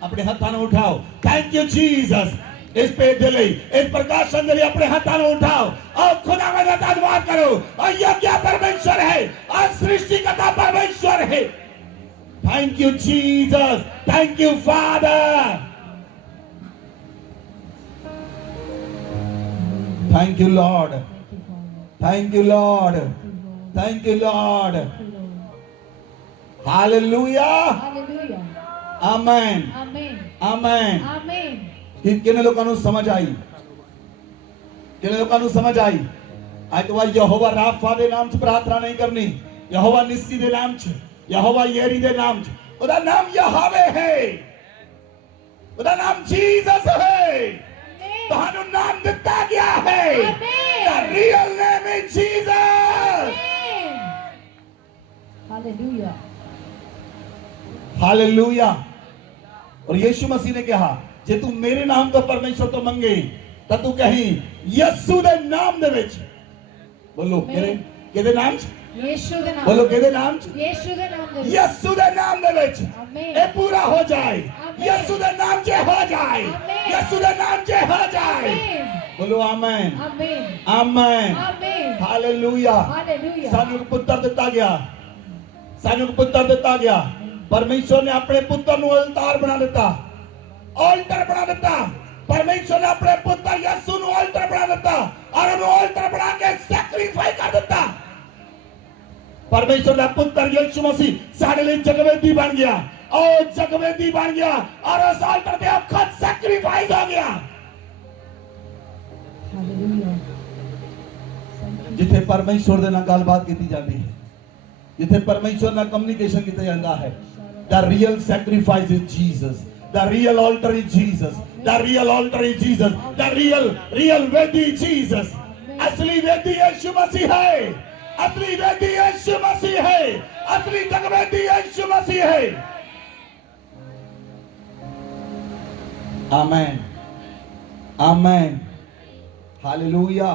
अपने हाथों को उठाओ। Thank you Jesus. इस पे दिले, इस प्रकाशन दिले अपने हाथों को उठाओ और खुदा का धन्यवाद करो। और यह क्या परमेश्वर है, और सृष्टिकर्ता परमेश्वर है। Thank you Jesus, thank you Father, thank you Lord, thank you Lord, thank you Lord. Hallelujah, hallelujah, amen, आमीन, आमेन। आमीन। किन्ने लोगों को समझ आई, किन्ने लोगों को समझ आई। आज तो भाई यहोवा राफा दे नाम से प्रार्थना नहीं करनी, यहोवा निस्सी दे नाम से, यहोवा येरी दे नाम से। उसका नाम यहोवे है, उसका नाम जीसस है। तुहानू नाम दिता गया है। The real name is Jesus. Hallelujah, hallelujah. और यीशु मसीह ने कहा, जे तू मेरे नाम तो परमेश्वर तो मंगे, तो तू कहीं यीशु दे नाम दे विच, बोलो केदे नाम च, यीशु दे नाम, बोलो केदे नाम च, यीशु दे नाम दे, यीशु दे नाम दे विच आमीन। ए पूरा हो जाए। आमीन। यीशु दे नाम जे हो जाए, आमीन। यीशु दे नाम जे हो जाए। आमीन, बोलो आमीन, आमीन, आमीन, आमीन। हालेलुया। हालेलुया। सानू पुत्र दिता गया, सानू पुत्र दिता गया। परमेश्वर ने अपने पुत्र नु अवतार बना दिता, ऑल्टर बना दिता। परमेश्वर ने अपने पुत्र यीशु नु ऑल्टर बना दिता और उन्हें ऑल्टर बना के सैक्रिफाई कर दिता। परमेश्वर का पुत्र यीशु मसीह साडे लिए जगवेदी बन गया, और जगवेदी बन गया और उस ऑल्टर पे खुद सैक्रिफाइस हो गया। हालेलुया। जिथे परमेश्वर दे नाल गलबात की जाती है, जिथे परमेश्वर नाल कम्युनिकेशन किया जाता है, the real sacrifice is Jesus, the real altar is Jesus, the real altar is Jesus, the real वेदी is Jesus। असली वेदी यीशु मसीह है, असली वेदी यीशु मसीह है, असली जगवेदी यीशु मसीह है। आमेन, आमेन, हालेलुया,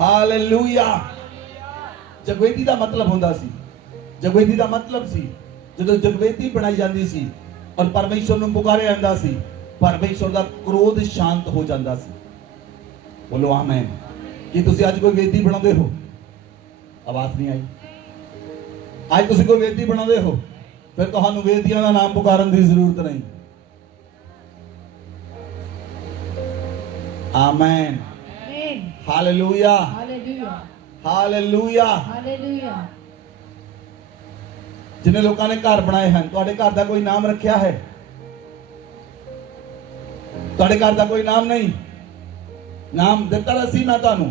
हालेलुया। जगवेदी का मतलब होंदा सी, जगवेदी का मतलब सी जदों जगवेदी बनाई जाती सी और परमेश्वर नूं पुकारे जांदा सी, परमेश्वर का क्रोध शांत हो जाता सी। बोलो आमीन। कि तुसीं अज कोई वेदी बनाते हो, आवाज नहीं आई, आज तुसीं कोई वेदी बनाते हो, फिर तुहानूं वेदियां दा नाम पुकारन की जरूरत नहीं। आमीन, आमीन। Hallelujah, hallelujah, hallelujah. हालेलुया। जिन्हें लोगों ने घर बनाए हैं, तुहाडे घर दा कोई नाम रखा है? तुहाडे घर दा कोई नाम नहीं? नाम दिता सी मैं तुहानू,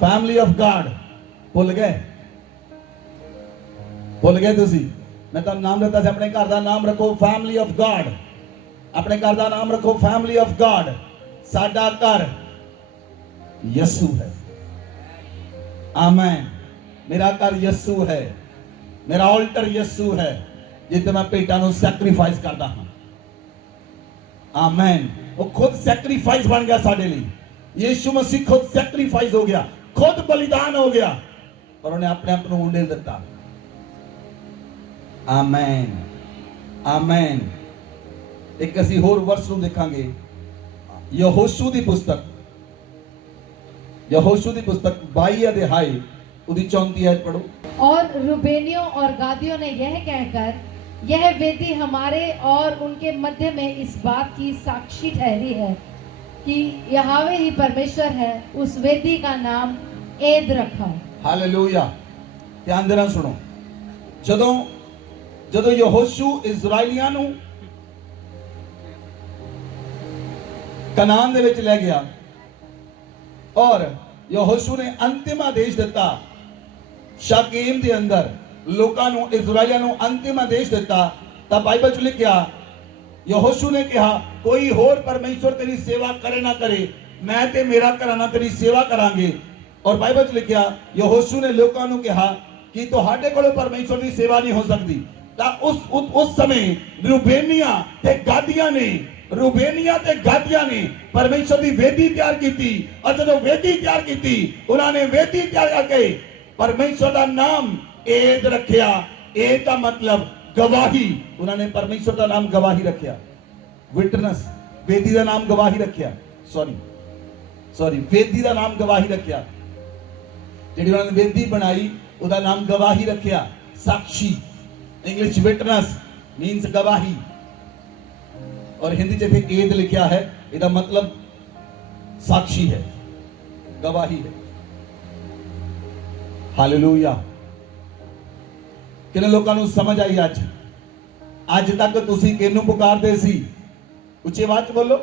फैमिली ऑफ गॉड भुल गए तुसी मैं तो नाम दिता से अपने घर का नाम रखो फैमिली ऑफ गॉड अपने घर का नाम रखो फैमिली ऑफ गॉड साडा घर यसु है आमेन मेरा घर यसु है मेरा ऑल्टर यसु है जिथे मैं पेटा नु सैक्रीफाइस करता हाँ आमेन वो खुद सैक्रीफाइस बन गया साडे लिए यीशु मसीह खुद सैक्रीफाइस हो गया खुद बलिदान हो गया और उन्हें अपने आप को उंडेल दिता आमेन आमेन एक असी होर वर्स ਨੂੰ ਦੇਖਾਂਗੇ ਯਹੋਸ਼ੂ ਦੀ ਪੁਸਤਕ 22 अध्याय ਉਹਦੀ 34 आयत पढ़ो और रूबेनियों और गादियों ने यह कहकर यह वेदी हमारे और उनके मध्य में इस बात की साक्षी ठहरी है कि यहोवा ही परमेश्वर है उस वेदी का नाम एद रखा हालेलुया ध्यान देना सुनो ਜਦੋਂ ਜਦੋਂ ਯਹੋਸ਼ੂ ਇਜ਼ਰਾਈਲੀਆਂ ਨੂੰ ਕਨਾਨ ਦੇ ਵਿੱਚ ਲੈ ਗਿਆ और यहोशू ने अंतिम आदेश दिता शकीम के अंदर लोकां नु इजराइलियां नु अंतिम आदेश दिता तब बाइबल च लिखिया यहोशू ने कहा कोई होर परमेश्वर तेरी सेवा करे ना करे मैं ते मेरा घराना तेरी सेवा करांगे और बाइबल च लिखिया यहोशू ने लोकां नु कहा कि तुहाडे कोलों परमेश्वर की सेवा नहीं हो सकती ता उस समय रूबेनिया ते गादियां ने परमेश्वर की वेदी तैयार की और जब वेदी तैयार की उन्होंने वेदी तैयार करके परमेश्वर का नाम एद रखिया एद का मतलब गवाही उन्होंने परमेश्वर का नाम गवाही रखिया विटनेस वेदी का नाम गवाही रखिया सॉरी वेदी का नाम गवाही रखिया जी उन्होंने वेदी बनाई उसका नाम गवाही रखिया साक्षी इंग्लिश विटनेस मीन्स गवाही और हिंदी च एद लिखा है इसका मतलब साक्षी है गवाही है हालेलुया किन लोगों को समझ आई अज तक तुसी किहनू पुकारदे सी उच्ची आवाज बोलो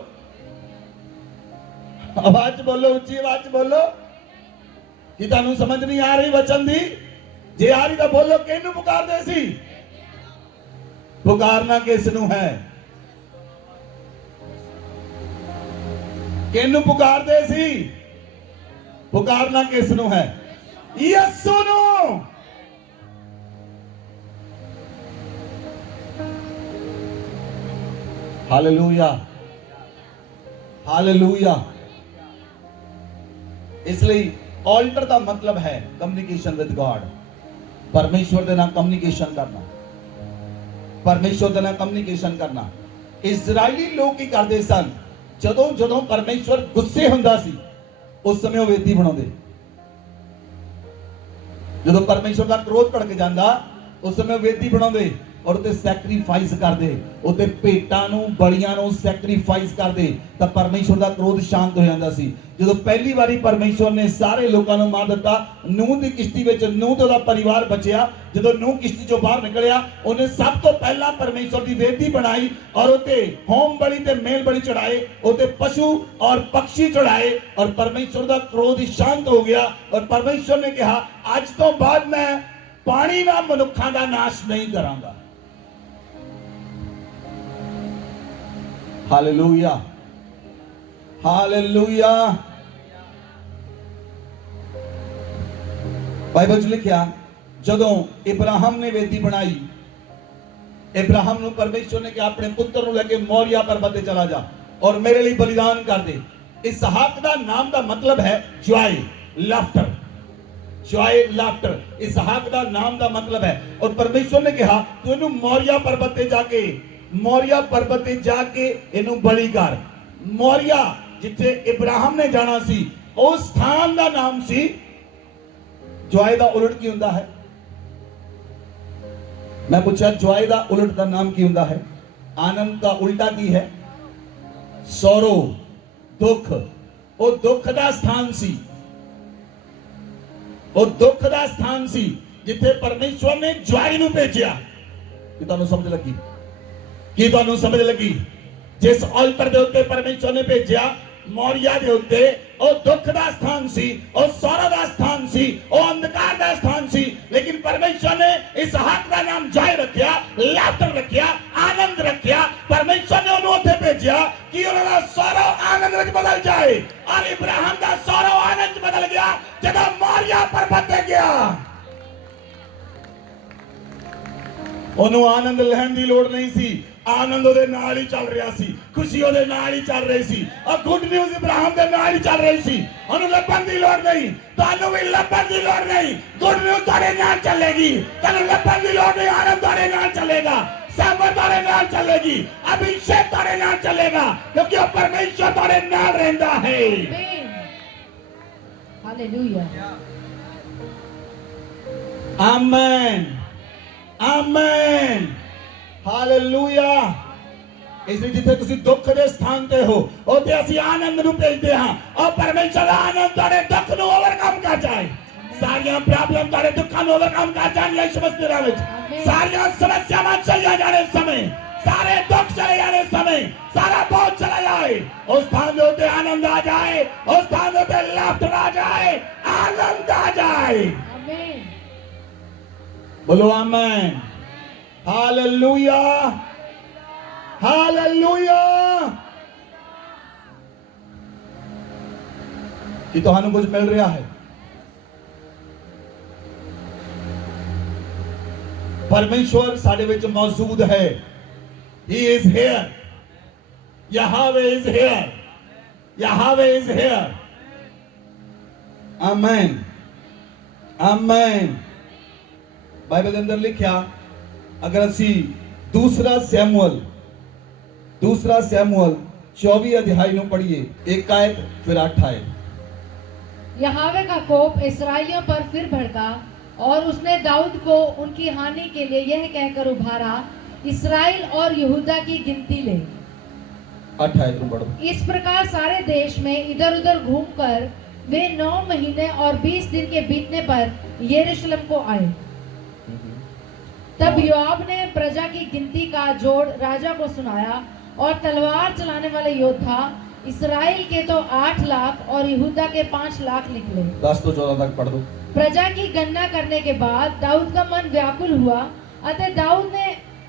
उच्ची आवाज बोलो कि तुहानू समझ नहीं आ रही वचन दी जे आ रही तो बोलो किहनू पुकारदे सी पुकारना किस नू है किहनू पुकारदे सी पुकारना किस नू है यीशु नू हालेलुया हालेलुया इसलिए ऑल्टर का मतलब है कम्युनिकेशन विद गॉड परमेश्वर के नाम कम्युनिकेशन करना परमेश्वर के नाम कम्युनिकेशन करना इजरायली लोग की करते सन ਜਦੋਂ ਜਦੋਂ परमेश्वर गुस्से ਹੁੰਦਾ ਸੀ उस समय ਉਹ ਵੇਦੀ ਬਣਾਉਂਦੇ ਜਦੋਂ परमेश्वर ਦਾ क्रोध ਭੜਕ ਜਾਂਦਾ उस समय ਵੇਦੀ ਬਣਾਉਂਦੇ और उते सैक्रीफाइस करते उते भेटां नूं बलियां नूं सैक्रीफाइस करते तां परमेश्वर दा क्रोध शांत हो जांदा सी ਜਦੋਂ पहली बारी परमेश्वर ने सारे लोकां नूं मार दिता नूह दी किश्ती विच नूह ते ओहदा परिवार बचिया ਜਦੋਂ नूह किश्ती चों बाहर निकलिया ਉਹਨੇ सब तो पहला परमेश्वर दी वेदी बनाई और उते होम बलि ते मेल बलि चढ़ाए उते पशु और पक्षी चढ़ाए और परमेश्वर दा क्रोध शांत हो गया और परमेश्वर ने कहा आज तो बाद मैं पानी नाल मनुखां दा नाश नहीं करांगा हालेलुया हालेलुया बाइबल च लिखिया जदों इब्राहिम ने वेदी बनाई इब्राहिम नूं परमेश्वर ने कहा अपने पुत्र नूं लेके मोरिया पर्वत ते चला जा और मेरे लिए बलिदान कर दे इसहाक दा नाम दा मतलब है जॉय लाफ्टर इसहाक दा नाम दा मतलब है और परमेश्वर ने कहा तू इन्हू मोरिया पर्वत ते जाके इन्हू बलि कर मोरिया जिथे इब्राहिम ने जाना सी उस स्थान का नाम सी जॉय दा उलट की हुंदा है मैं पूछा जॉय दा उलट का नाम की हुंदा है आनंद का उल्टा की है सौरो दुख वो दुख दा स्थान सी वो दुख दा स्थान सी जिथे परमेश्वर ने जॉय नूं भेजिया कि तुहानूं समझ लगी कि तुहानूं समझ लगी जिस ऑल्टर दे उत्ते परमेश्वर ने भेजिया ਮੌਰੀਆ ਦੇ ਉੱਤੇ ਉਹ ਦੁੱਖ ਦਾ ਸਥਾਨ ਸੀ, ਉਹ ਸੌਰਵ ਦਾ ਸਥਾਨ ਸੀ, ਉਹ ਅੰਧਕਾਰ ਦਾ ਸਥਾਨ ਸੀ, ਲੇਕਿਨ ਪਰਮੇਸ਼ਰ ਨੇ ਇਸਹਾਕ ਦਾ ਨਾਮ ਜੈ ਰੱਖਿਆ, ਲਾਫਟਰ ਰੱਖਿਆ, ਆਨੰਦ ਰੱਖਿਆ। ਪਰਮੇਸ਼ਰ ਨੇ ਉਹਨੂੰ ਉੱਥੇ ਭੇਜਿਆ ਕਿ ਉਹਨਾਂ ਦਾ ਸੌਰਵ ਆਨੰਦ ਵਿੱਚ ਬਦਲ ਜਾਏ, ਔਰ ਇਬਰਾਹਿਮ ਦਾ ਸੌਰਵ ਆਨੰਦ ਬਦਲ ਗਿਆ ਜਦੋਂ ਮੌਰੀਆ ਪਰਬਤ ਤੇ ਗਿਆ। ਉਹਨੂੰ ਆਨੰਦ ਲੈਣ ਦੀ ਲੋੜ ਨਹੀਂ ਸੀ, ਆਨੰਦ ਉਹਦੇ ਨਾਲ ਹੀ ਚੱਲ ਰਿਹਾ ਸੀ, ਖੁਸ਼ੀ ਉਹਦੇ ਨਾਲ ਹੀ ਚੱਲ ਰਹੀ ਸੀ, ਔਰ ਗੁੱਡ ਨਿਊਜ਼ ਇਬਰਾਹਿਮ ਦੇ ਨਾਲ ਹੀ ਚੱਲ ਰਹੀ ਸੀ। ਉਹਨੂੰ ਲੱਭਣ ਦੀ ਲੋੜ ਨਹੀਂ, ਤੁਹਾਨੂੰ ਵੀ ਲੱਭਣ ਦੀ ਲੋੜ ਨਹੀਂ, ਗੁੱਡ ਨਿਊਜ਼ ਤੁਹਾਡੇ ਨਾਲ ਚੱਲੇਗੀ। ਤੁਹਾਨੂੰ ਲੱਭਣ ਦੀ ਲੋੜ ਨਹੀਂ, ਆਨੰਦ ਤੁਹਾਡੇ ਨਾਲ ਚੱਲੇਗਾ, ਸਬਰ ਤੁਹਾਡੇ ਨਾਲ ਚੱਲੇਗੀ, ਅਭਿਸ਼ੇਕ ਤੁਹਾਡੇ ਨਾਲ ਚੱਲੇਗਾ, ਕਿਉਂਕਿ ਉਹ ਪਰਮੇਸ਼ਰ ਤੁਹਾਡੇ ਨਾਲ ਰਹਿੰਦਾ ਹੈ। हालेलुया। Amen, amen, hallelujah. ਇਸ ਲਈ ਜਿੱਥੇ ਤੁਸੀਂ ਦੁੱਖ ਦੇ ਸਥਾਨ ਤੇ ਹੋ, ਉੱਥੇ ਅਸੀਂ ਆਨੰਦ ਨੂੰ ਭੇਜਦੇ ਹਾਂ, ਔਰ ਪਰਮੇਸ਼ਰ ਦਾ ਆਨੰਦ ਤੁਹਾਡੇ ਦੁੱਖ ਨੂੰ ਓਵਰਕਮ ਕਰ ਜਾਏ। ਸਾਰੀਆਂ ਪ੍ਰੋਬਲਮ ਤੁਹਾਡੇ ਦੁੱਖਾਂ ਨੂੰ ਓਵਰਕਮ ਕਰ ਜਾਣ ਯਿਸੂ ਮਸੀਹ ਦੇ ਵਿੱਚ। ਸਾਰੀਆਂ ਸਮੱਸਿਆਵਾਂ ਚਲੀਆਂ ਜਾਣੇ ਸਮੇਂ, ਸਾਰੇ ਦੁੱਖ ਚਲੇ ਜਾਣੇ ਸਮੇਂ, ਸਾਰਾ ਬੋਝ ਚਲਾ ਜਾਏ, ਉਸ ਸਥਾਨ ਦੇ ਉੱਤੇ ਆਨੰਦ ਆ ਜਾਏ, ਉਸ ਸਥਾਨ ਦੇ ਉੱਤੇ ਲਾਫਟਰ ਆ ਜਾਏ, ਆਨੰਦ ਆ ਜਾਏ। आमीन। बोलो आमीन, हालेलुया, हालेलुया। कि ਤੁਹਾਨੂੰ ਕੁਝ ਮਿਲ ਰਿਹਾ ਹੈ? ਪਰਮੇਸ਼ਵਰ ਸਾਡੇ ਵਿੱਚ ਮੌਜੂਦ ਹੈ। He is here. Yahweh is here. Yahweh is here. Amen. Amen. Bible ਦੇ ਅੰਦਰ ਲਿਖਿਆ, ਅਗਰ ਅਸੀਂ ਦੂਸਰਾ ਸੈਮੂਅਲ 24 ਅਧਿਆਇ ਨੂੰ ਪੜ੍ਹੀਏ, 1 ਆਇਤ ਫਿਰ 8 आयत। यहोवा का कोप इस्राएलियों पर फिर भड़का और उसने दाऊद को उनकी हानि के लिए यह कहकर उभारा, इस्राएल और यहूदा की गिनती ले। 8 आयत ਨੂੰ पढ़ो। इस प्रकार सारे देश में इधर उधर घूमकर वे 9 महीने और 20 दिन के बीतने पर यरूशलेम को आए। तब योआब ने प्रजा की गिनती का जोड़ राजा को सुनाया, और तलवार चलाने वाले योद्धा इस्राएल के तो 8 लाख और यहूदा के 5 लाख निकले। 10 ਤੋਂ 14 तक पढ़ दो। प्रजा की गणना करने के बाद दाऊद का मन व्याकुल हुआ, अतः दाऊद ने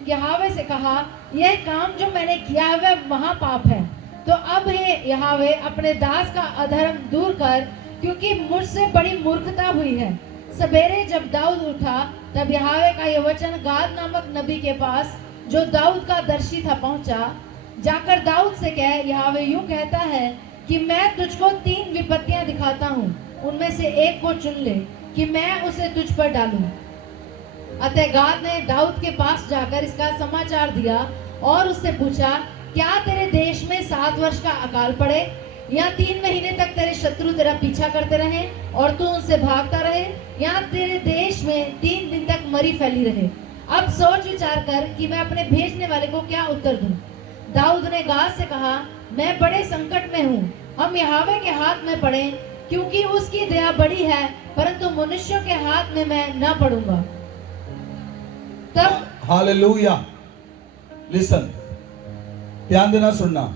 यहोवा से कहा, यह काम जो मैंने किया है वह महापाप है, तो अब हे यहोवा अपने दास का अधर्म दूर कर, क्योंकि मुझसे बड़ी मूर्खता हुई है। सवेरे जब दाऊद उठा, तब यहोवा का यह वचन गाद नामक नबी के पास, जो दाऊद का दर्शी था, पहुंचा। जाकर दाऊद से कह, यहोवा यूं कहता है कि मैं तुझको 3 विपत्तियां दिखाता हूँ, उनमें से एक को चुन ले कि मैं उसे तुझ पर डालूं। अतः गाद ने दाऊद के पास जाकर इसका समाचार दिया और उससे पूछा, क्या तेरे देश में 7 वर्ष का अकाल पड़े, या 3 महीने तक तेरे शत्रु तेरा पीछा करते रहे और तू उनसे भागता रहे, या तेरे देश में 3 दिन तक मरी फैली रहे? अब सोच विचार कर कि मैं अपने भेजने वाले को क्या उत्तर दूं। दाऊद ने गाद से कहा, मैं बड़े संकट में हूँ, हम यहोवा के हाथ में पड़े, क्योंकि उसकी दया बड़ी है, परंतु मनुष्यों के हाथ में मैं न पड़ूंगा। तब हालेलुया। लिसन, ध्यान देना, सुनना।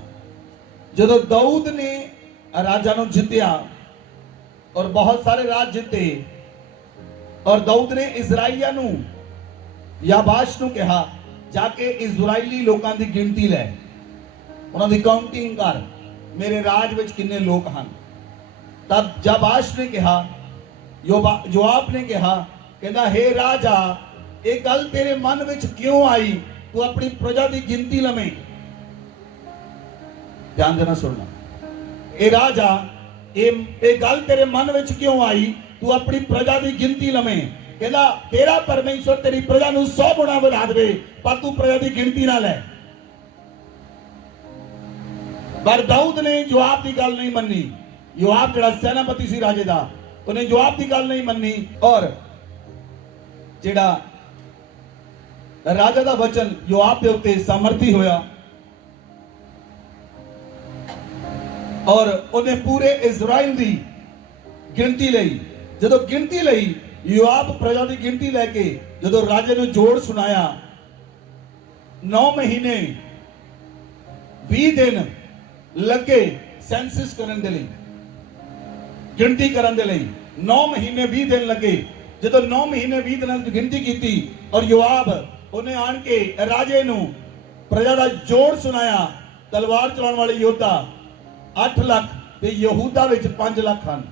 ਜਦੋਂ ਦਾਊਦ ਨੇ ਰਾਜਾਂ ਨੂੰ ਜਿੱਤਿਆ ਔਰ ਬਹੁਤ ਸਾਰੇ ਰਾਜ ਜਿੱਤੇ, ਔਰ ਦਾਊਦ ਨੇ ਇਜ਼ਰਾਈਲੀਆਂ ਨੂੰ, ਯਾਬਾਸ਼ ਨੂੰ ਕਿਹਾ, ਜਾ ਕੇ ਇਜ਼ਰਾਈਲੀ ਲੋਕਾਂ ਦੀ ਗਿਣਤੀ ਲੈ, ਉਹਨਾਂ ਦੀ ਕਾਊਂਟਿੰਗ ਕਰ, ਮੇਰੇ ਰਾਜ ਵਿੱਚ ਕਿੰਨੇ ਲੋਕ ਹਨ। ਤਬ ਯਾਬਾਸ਼ ਨੇ ਕਿਹਾ, ਜੋਆਬ ਨੇ ਕਿਹਾ, ਕਹਿੰਦਾ, हे ਰਾਜਾ, ਇਹ ਗੱਲ ਤੇਰੇ ਮਨ ਵਿੱਚ ਕਿਉਂ ਆਈ, ਤੂੰ ਆਪਣੀ ਪ੍ਰਜਾ ਦੀ ਗਿਣਤੀ ਲਵੇਂ। ध्यान देना, सुनना। ए राजा, ए गल तेरे मन विच क्यों आई, तू अपनी प्रजा की गिनती लवे। कहना, तेरा परमेश्वर तेरी प्रजा नूं 100 गुणा बढ़ा दे, पर तू प्रजा की गिनती ना ले। पर दाऊद ने जवाब की गल नहीं मन्नी। योआब जिहड़ा सेनापति सी राजे दा, उन्हें जवाब की गल नहीं मन्नी, और जिहड़ा राजा दा वचन योआब दे उत्ते सामर्थी होया, और उन्हें पूरे इजराइल की गिनती लई। जदों गिनती लई, योआब प्रजा की गिनती लैके जदों राजे ने जोड़ सुनाया, 9 महीने 20 दिन लगे ਸੈਂਸਸ ਕਰਨ ਦੇ ਲਈ, ਗਿਣਤੀ ਕਰਨ ਦੇ ਲਈ 9 ਮਹੀਨੇ 20 ਦਿਨ ਲੱਗੇ। ਜਦੋਂ 9 ਮਹੀਨੇ 20 ਦਿਨਾਂ ਦੀ ਗਿਣਤੀ ਕੀਤੀ ਔਰ ਯੋਆਬ ਉਹਨੇ ਆਣ ਕੇ ਰਾਜੇ ਨੂੰ ਪ੍ਰਜਾ ਦਾ ਜੋੜ ਸੁਣਾਇਆ। ਤਲਵਾਰ ਚਲਾਉਣ ਵਾਲੇ ਯੋਧਾ 8 ਲੱਖ ਤੇ ਯਹੂਦਾ ਵਿੱਚ 5 ਲੱਖ ਹਨ।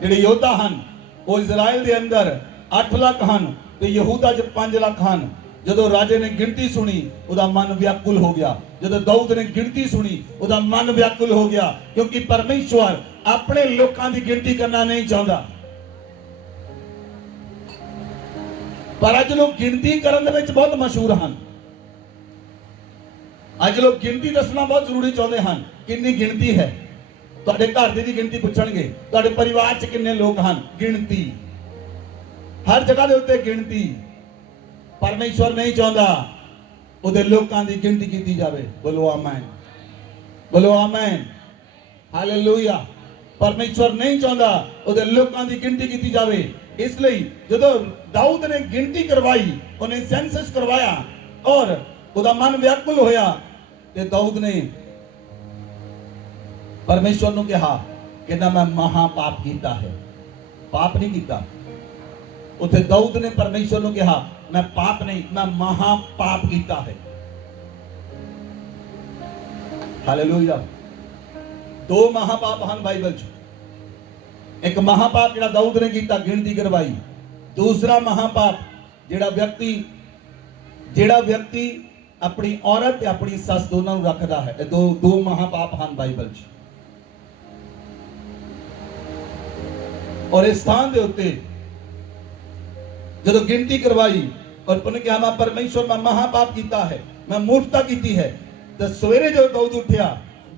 ਜਿਹੜੇ ਯੋਧਾ ਹਨ ਉਹ ਇਜ਼ਰਾਈਲ ਦੇ ਅੰਦਰ 8 ਲੱਖ ਹਨ ਤੇ ਯਹੂਦਾ 'ਚ 5 ਲੱਖ ਹਨ। ਜਦੋਂ ਰਾਜੇ ਨੇ ਗਿਣਤੀ ਸੁਣੀ ਉਹਦਾ ਮਨ ਵਿਆਕੁਲ ਹੋ ਗਿਆ। ਜਦੋਂ ਦਾਊਦ ਨੇ ਗਿਣਤੀ ਸੁਣੀ ਉਹਦਾ ਮਨ ਵਿਆਕੁਲ ਹੋ ਗਿਆ, ਕਿਉਂਕਿ ਪਰਮੇਸ਼ਵਰ ਆਪਣੇ ਲੋਕਾਂ ਦੀ ਗਿਣਤੀ ਕਰਨਾ ਨਹੀਂ ਚਾਹੁੰਦਾ। ਪਰ ਅੱਜ ਲੋਕ ਗਿਣਤੀ ਕਰਨ ਦੇ ਵਿੱਚ ਬਹੁਤ ਮਸ਼ਹੂਰ ਹਨ। ਅੱਜ ਲੋਕ ਗਿਣਤੀ ਦੱਸਣਾ ਬਹੁਤ ਜ਼ਰੂਰੀ ਚਾਹੁੰਦੇ ਹਨ। ਕਿੰਨੀ ਗਿਣਤੀ ਹੈ? ਤੁਹਾਡੇ ਘਰ ਦੀ ਵੀ ਗਿਣਤੀ ਪੁੱਛਣਗੇ, ਤੁਹਾਡੇ ਪਰਿਵਾਰ 'ਚ ਕਿੰਨੇ ਲੋਕ ਹਨ? ਗਿਣਤੀ ਹਰ ਜਗ੍ਹਾ ਦੇ ਉੱਤੇ ਗਿਣਤੀ। ਪਰਮੇਸ਼ਵਰ ਨਹੀਂ ਚਾਹੁੰਦਾ ਉਹਦੇ ਲੋਕਾਂ ਦੀ ਗਿਣਤੀ ਕੀਤੀ ਜਾਵੇ। ਬੋਲੋ ਆਮੇਨ, ਬੋਲੋ ਆਮੇਨ, ਹਾਲੇਲੂਇਆ। ਪਰਮੇਸ਼ਵਰ ਨਹੀਂ ਚਾਹੁੰਦਾ ਉਹਦੇ ਲੋਕਾਂ ਦੀ ਗਿਣਤੀ ਕੀਤੀ ਜਾਵੇ। ਇਸ ਲਈ ਜਦੋਂ ਦਾਊਦ ਨੇ ਗਿਣਤੀ ਕਰਵਾਈ, ਉਹਨੇ ਸੈਂਸਸ ਕਰਵਾਇਆ ਔਰ ਉਹਦਾ ਮਨ ਵਿਆਕੁਲ ਹੋਇਆ ਤੇ ਦਾਊਦ ਨੇ ਪਰਮੇਸ਼ਵਰ ਨੂੰ ਕਿਹਾ ਕਿ ਨਾ ਮੈਂ ਮਹਾ ਪਾਪ ਕੀਤਾ ਹੈ। ਪਾਪ ਨਹੀਂ ਕੀਤਾ। ਉੱਥੇ ਦਾਊਦ ਨੇ ਪਰਮੇਸ਼ਵਰ ਨੂੰ ਕਿਹਾ ਮੈਂ ਪਾਪ ਨਹੀਂ, ਮੈਂ ਮਹਾ ਪਾਪ ਕੀਤਾ ਹੈ। ਹਾਲੇਲੂਇਆ। 2 ਮਹਾਪਾਪ ਹਨ ਬਾਈਬਲ 'ਚ। ਇੱਕ ਮਹਾਪਾਪ ਜਿਹੜਾ ਦਾਊਦ ਨੇ ਕੀਤਾ, ਗਿਣਤੀ ਕਰਵਾਈ। ਦੂਸਰਾ ਮਹਾਪਾਪ ਜਿਹੜਾ ਵਿਅਕਤੀ ਆਪਣੀ ਔਰਤ ਤੇ ਆਪਣੀ ਸੱਸ ਦੋਨਾਂ ਨੂੰ ਰੱਖਦਾ ਹੈ। ਇਹ ਦੋ ਮਹਾਪਾਪ ਹਨ ਬਾਈਬਲ 'ਚ। ਔਰ ਇਸ ਸਥਾਨ ਦੇ ਉੱਤੇ ਜਦੋਂ ਗਿਣਤੀ ਕਰਵਾਈ और उन्होंने कहा मैं परमेश्वर मैं महापाप किया है, मैं मूर्खता की है। तो सवेरे जो दाऊद उठा,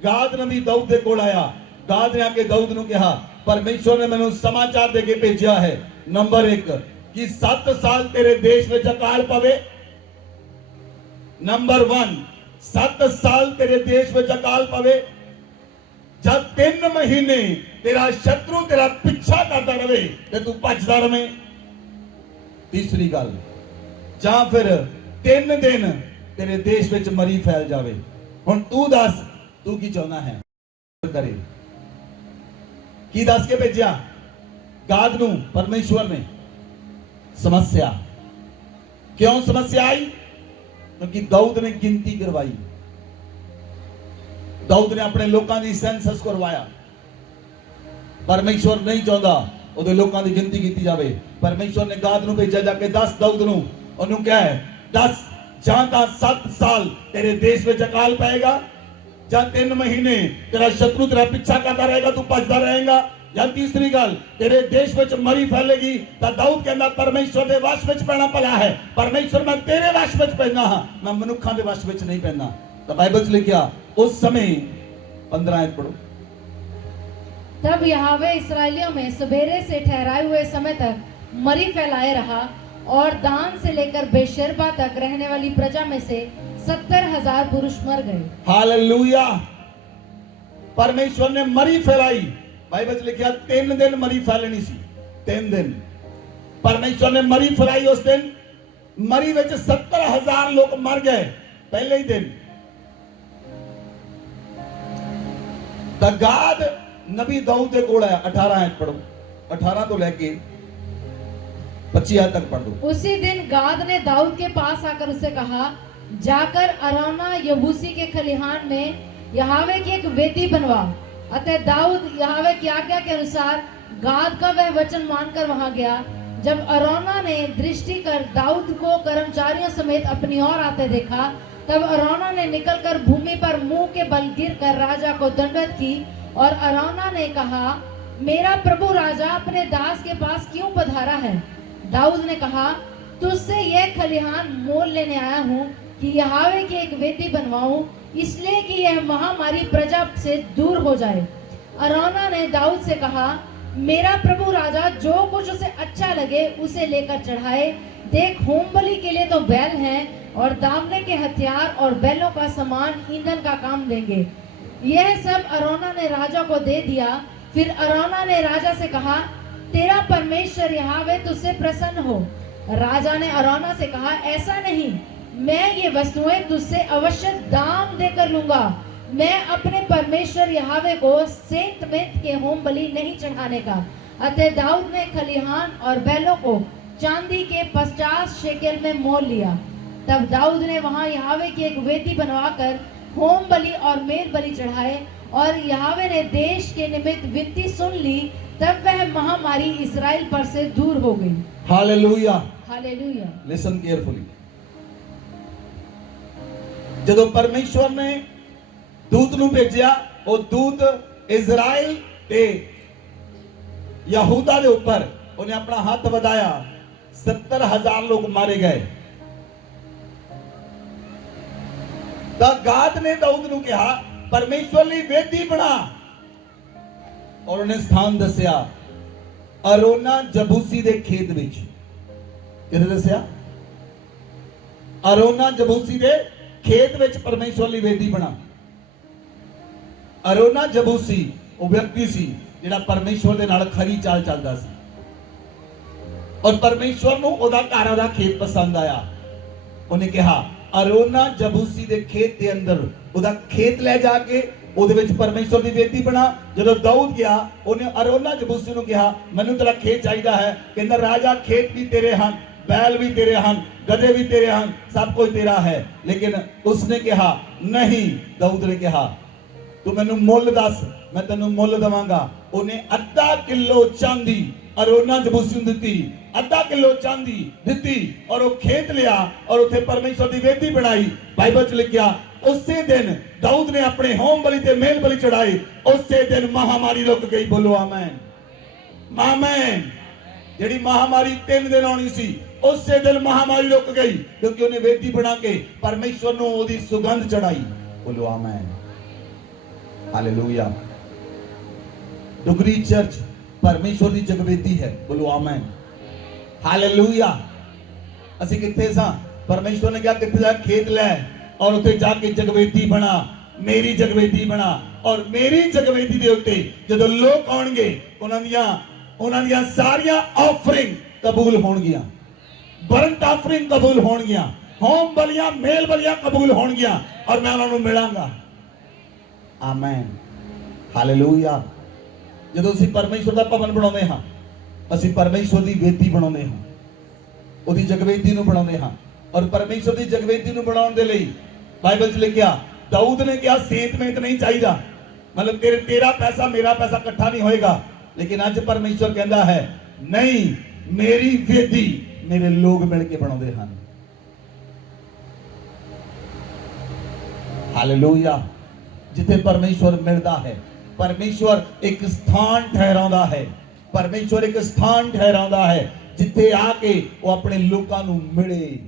गाद नबी दाऊद के कोल आया। गाद ने आके दाऊद ने कहा परमेश्वर ने मैंने समाचार देके भेजा है, नंबर 1 कि 7 साल तेरे देश में अकाल पवे। नंबर 1 7 साल तेरे देश में अकाल पवे। जब 3 महीने तेरा शत्रु तेरा पीछा करता रहे तो तू भजदा रहे। तीसरी गल ਜਾਂ ਫਿਰ 3 ਦਿਨ ਤੇਰੇ ਦੇਸ਼ ਵਿੱਚ ਮਰੀ ਫੈਲ ਜਾਵੇ। ਹੁਣ ਤੂੰ ਦੱਸ ਤੂੰ ਕੀ ਚਾਹੁੰਦਾ ਹੈ ਕਰੇ। ਕੀ ਦੱਸ ਕੇ ਭੇਜਿਆ ਗਾਦ ਨੂੰ ਪਰਮੇਸ਼ਵਰ ਨੇ? ਸਮੱਸਿਆ। ਕਿਉਂ ਸਮੱਸਿਆ ਆਈ? ਕਿਉਂਕਿ ਦਾਊਦ ਨੇ ਗਿਣਤੀ ਕਰਵਾਈ। ਦਾਊਦ ਨੇ ਆਪਣੇ ਲੋਕਾਂ ਦੀ ਸੈਂਸਸ ਕਰਵਾਇਆ। ਪਰਮੇਸ਼ਵਰ ਨਹੀਂ ਚਾਹੁੰਦਾ ਉਹਦੇ ਲੋਕਾਂ ਦੀ ਗਿਣਤੀ ਕੀਤੀ ਜਾਵੇ। ਪਰਮੇਸ਼ਵਰ ਨੇ ਗਾਦ ਨੂੰ ਭੇਜਿਆ, ਜਾ ਕੇ 10 ਦਾਊਦ ਨੂੰ ਉਹਨੂੰ ਕਿਹਾ ਹੈ 10 ਜਾਂ ਤਾਂ 7 ਸਾਲ ਤੇਰੇ ਦੇਸ਼ ਵਿੱਚ ਅਕਾਲ ਪਏਗਾ, ਜਾਂ 3 ਮਹੀਨੇ ਤੇਰਾ ਸ਼ਤਰੂ ਤੇਰਾ ਪਿੱਛਾ ਕਰਦਾ ਰਹੇਗਾ, ਤੂੰ ਭੱਜਦਾ ਰਹੇਗਾ, ਜਾਂ ਤੀਸਰੀ ਗੱਲ ਤੇਰੇ ਦੇਸ਼ ਵਿੱਚ ਮਰੀ ਫੈਲੇਗੀ। ਤਾਂ ਦਾਊਦ ਕਹਿੰਦਾ ਪਰਮੇਸ਼ਵਰ ਦੇ ਵਸ਼ ਵਿੱਚ ਪੈਣਾ ਭਲਾ ਹੈ। ਪਰਮੇਸ਼ਵਰ ਮੈਂ ਤੇਰੇ ਵਸ਼ ਵਿੱਚ ਪੈਣਾ ਹਾਂ, ਮੈਂ ਮਨੁੱਖਾਂ ਦੇ ਵਸ਼ ਵਿੱਚ ਨਹੀਂ ਪੈਣਾ। ਤਾਂ ਬਾਈਬਲ 'ਚ ਲਿਖਿਆ ਉਸ ਸਮੇਂ 15 ਆਇਤ ਪੜੋ। तब यहोवा इस्राएलियों में सवेरे से ठहराए हुए समय तक मरी फैलाए रहा और दान से लेकर बेशर्बा तक रहने वाली प्रजा में से 70,000 पुरुष मर गए। हालेलुया। परमेश्वर ने मरी फैलाई। बाइबल लिखा 3 दिन मरी फैलनी सी। 3 दिन परमेश्वर ने मरी फैलाई। उस दिन मरी विच 70,000 लोग मर गए पहले ही दिन। गाद नबी दाऊद के कोल आया। 18 आयत पढ़ो, 18 तो लेके 25 आयत तक पढ़ दो। उसी दिन गाद ने दाऊद के पास आकर उसे कहा, जाकर अराना यबूसी के खलिहान में यहोवा की एक वेदी बनवा। अतः दाऊद यहोवा की आज्ञा के अनुसार गाद का वह वचन मानकर वहां गया। जब अराना ने दृष्टि कर दाऊद को कर्मचारियों समेत अपनी ओर आते देखा, तब अराना ने निकलकर भूमि पर मुंह के बल गिरकर राजा को दंडवत की। और अराना ने कहा, मेरा प्रभु राजा अपने दास के पास क्यों पधारा है? दाऊद ने कहा, तुझसे यह खलिहान मोल लेने आया हूँ कि यहोवा की एक वेदी बनवाऊं, इसलिए कि यह महामारी प्रजा से दूर हो जाए। अराना ने दाऊद से कहा, मेरा प्रभु राजा जो कुछ उसे अच्छा लगे उसे लेकर चढ़ाए। देख, होम बलि के लिए तो बैल हैं और दामने के हथियार और बैलों का सामान ईंधन का काम देंगे। यह सब अराना ने राजा को दे दिया। फिर अराना ने राजा से कहा, तेरा परमेश्वर यहोवा तुझसे प्रसन्न हो। राजा ने अराना से कहा, ऐसा नहीं, मैं ये वस्तुएं तुझसे अवश्य दाम देकर लूंगा। मैं अपने परमेश्वर यहोवा को सेंत मेंत के होम बलि नहीं चढ़ाने का। अतः दाऊद ने खलिहान और बैलों को चांदी के 50 शेकेल में मोल लिया। तब दाऊद ने वहां यहोवा की एक वेदी बनवाकर होम बलि और मेल बलि चढ़ाए, और यहोवा ने देश के निमित्त विनती सुन ली। तब वह महामारी इस्राएल पर से दूर हो गई। हालेलुया। हालेलुया। Listen carefully. ਜਦੋਂ ਪਰਮੇਸ਼ਵਰ ਨੇ ਦੂਤ ਨੂੰ ਭੇਜਿਆ, ਉਹ ਦੂਤ ਇਜ਼ਰਾਈਲ ਤੇ ਯਹੂਦਾ ਦੇ ਉੱਪਰ ਉਹਨੇ ਆਪਣਾ ਹੱਥ ਵਧਾਇਆ, 70,000 ਲੋਕ ਮਾਰੇ ਗਏ। ਤਾਂ ਗਾਦ ਨੇ ਦਾਊਦ ਨੂੰ ਕਿਹਾ, ਪਰਮੇਸ਼ਵਰ ਲਈ ਵੇਦੀ ਬਣਾ, ਔਰ ਉਹਨੇ ਸਥਾਨ ਦੱਸਿਆ ਅਰੋਨਾ ਜਬੂਸੀ ਦੇ ਖੇਤ ਵਿੱਚ। ਕਿਹਨੇ ਦੱਸਿਆ? ਅਰੋਨਾ ਜਬੂਸੀ ਦੇ ਖੇਤ ਵਿੱਚ ਪਰਮੇਸ਼ਵਰ ਲਈ ਵੇਦੀ ਬਣਾ। ਅਰੋਨਾ ਜਬੂਸੀ ਉਹ ਵਿਅਕਤੀ ਸੀ ਜਿਹੜਾ ਪਰਮੇਸ਼ਵਰ ਦੇ ਨਾਲ ਖਰੀ ਚਾਲ ਚੱਲਦਾ ਸੀ, ਔਰ ਪਰਮੇਸ਼ਵਰ ਨੂੰ ਉਹਦਾ ਘਰ, ਉਹਦਾ ਖੇਤ ਪਸੰਦ ਆਇਆ। ਉਹਨੇ ਕਿਹਾ ਅਰੋਨਾ ਜਬੂਸੀ ਦੇ ਖੇਤ ਦੇ ਅੰਦਰ ਉਹਦਾ ਖੇਤ ਲੈ ਜਾ ਕੇ ਉਹਦੇ ਵਿੱਚ ਪਰਮੇਸ਼ਵਰ ਦੀ ਵੇਦੀ ਬਣਾ। ਜਦੋਂ ਦਾਊਦ ਗਿਆ, ਉਹਨੇ ਅਰੋਨਾ ਜਬੂਸੀ ਨੂੰ ਕਿਹਾ, ਮੈਨੂੰ ਤੇਰਾ ਖੇਤ ਚਾਹੀਦਾ ਹੈ। ਕਹਿੰਦਾ ਰਾਜਾ, ਖੇਤ ਵੀ ਤੇਰੇ ਹਨ, बैल भी तेरे हन, गधे भी तेरे हन, सब कुछ तेरा है। लेकिन उसने कहा नहीं, दाऊद ने कहा तू मैनू मुल दस, मैं तेनू मुल देवांगा। उन्हें अद्धा किलो चांदी अरोना जबूसी नूं दित्ती, अद्धा किलो चांदी दित्ती, और वो खेत लिया और उत्थे परमेश्वर की वेदी बनाई। बाइबल च लिखिया उसे दिन दाऊद ने अपने होम बलि ते मेल बलि चढ़ाई। उसे दिन महामारी रुक गई। बोलो आमीन। आमीन। ਜਿਹੜੀ ਮਹਾਮਾਰੀ 3 ਦਿਨ ਆਉਣੀ ਸੀ, ਉਸੇ ਦਿਨ ਮਹਾਮਾਰੀ ਰੁਕ ਗਈ, ਕਿਉਂਕਿ ਉਹਨੇ ਵੇਦੀ ਬਣਾ ਕੇ ਪਰਮੇਸ਼ਵਰ ਨੂੰ ਉਹਦੀ ਸੁਗੰਧ ਚੜਾਈ। ਬੋਲੋ ਆਮੇਨ। ਹਾਲੇਲੂਇਆ। ਡੁਗਰੀ ਚਰਚ ਪਰਮੇਸ਼ਵਰ ਦੀ ਜਗਵੇਦੀ ਹੈ। ਬੋਲੋ ਆਮੇਨ। ਹਾਲੇਲੂਇਆ। ਅਸੀਂ ਕਿੱਥੇ ਸਾਂ? ਪਰਮੇਸ਼ਵਰ ਨੇ ਕਿਹਾ ਕਿੱਥੇ ਜਾ ਖੇਤ ਲੈ ਔਰ ਉੱਥੇ ਜਾ ਕੇ ਜਗਵੇਦੀ ਬਣਾ, ਮੇਰੀ ਜਗਵੇਦੀ ਬਣਾ। ਔਰ ਮੇਰੀ ਜਗਵੇਦੀ ਦੇ ਉੱਤੇ ਜਦੋਂ ਲੋਕ ਆਉਣਗੇ, ਉਹਨਾਂ ਦੀਆਂ ਸਾਰੀਆਂ ਆਫਰਿੰਗ ਕਬੂਲ ਹੋਣਗੀਆਂ, ਬਰੰਟ ਆਫਰਿੰਗ ਕਬੂਲ ਹੋਣਗੀਆਂ, ਹੋਮ ਬਲੀਆਂ, ਮੇਲ ਬਲੀਆਂ ਕਬੂਲ ਹੋਣਗੀਆਂ, ਔਰ ਮੈਂ ਉਹਨਾਂ ਨੂੰ ਮਿਲਾਂਗਾ। ਆਮੇਨ। ਹਾਲੇਲੂਇਆ। ਜਦੋਂ ਅਸੀਂ ਪਰਮੇਸ਼ਵਰ ਦਾ ਭਵਨ ਬਣਾਉਂਦੇ ਹਾਂ, ਅਸੀਂ ਪਰਮੇਸ਼ਵਰ ਦੀ ਵੇਦੀ ਬਣਾਉਂਦੇ ਹਾਂ, ਉਹਦੀ ਜਗਵੇਦੀ ਨੂੰ ਬਣਾਉਂਦੇ ਹਾਂ। ਔਰ ਪਰਮੇਸ਼ਵਰ ਦੀ ਜਗਵੇਦੀ ਨੂੰ ਬਣਾਉਣ ਦੇ ਲਈ ਬਾਈਬਲ 'ਚ ਲਿਖਿਆ, ਦਾਊਦ ਨੇ ਕਿਹਾ ਸੇਤ ਮੇਤ ਨਹੀਂ ਚਾਹੀਦਾ, ਮਤਲਬ ਤੇਰਾ ਪੈਸਾ ਮੇਰਾ ਪੈਸਾ ਇਕੱਠਾ ਨਹੀਂ ਹੋਏਗਾ। लेकिन अज परमेश्वर कहता है नहीं, मेरी वेदी मेरे लोग मिलके बनाते हैं। हालेलुया। जिथे परमेश्वर मिलता है, परमेश्वर एक स्थान ठहराता है, परमेश्वर एक स्थान ठहराता है जिथे आके वो अपने लोगों को मिले।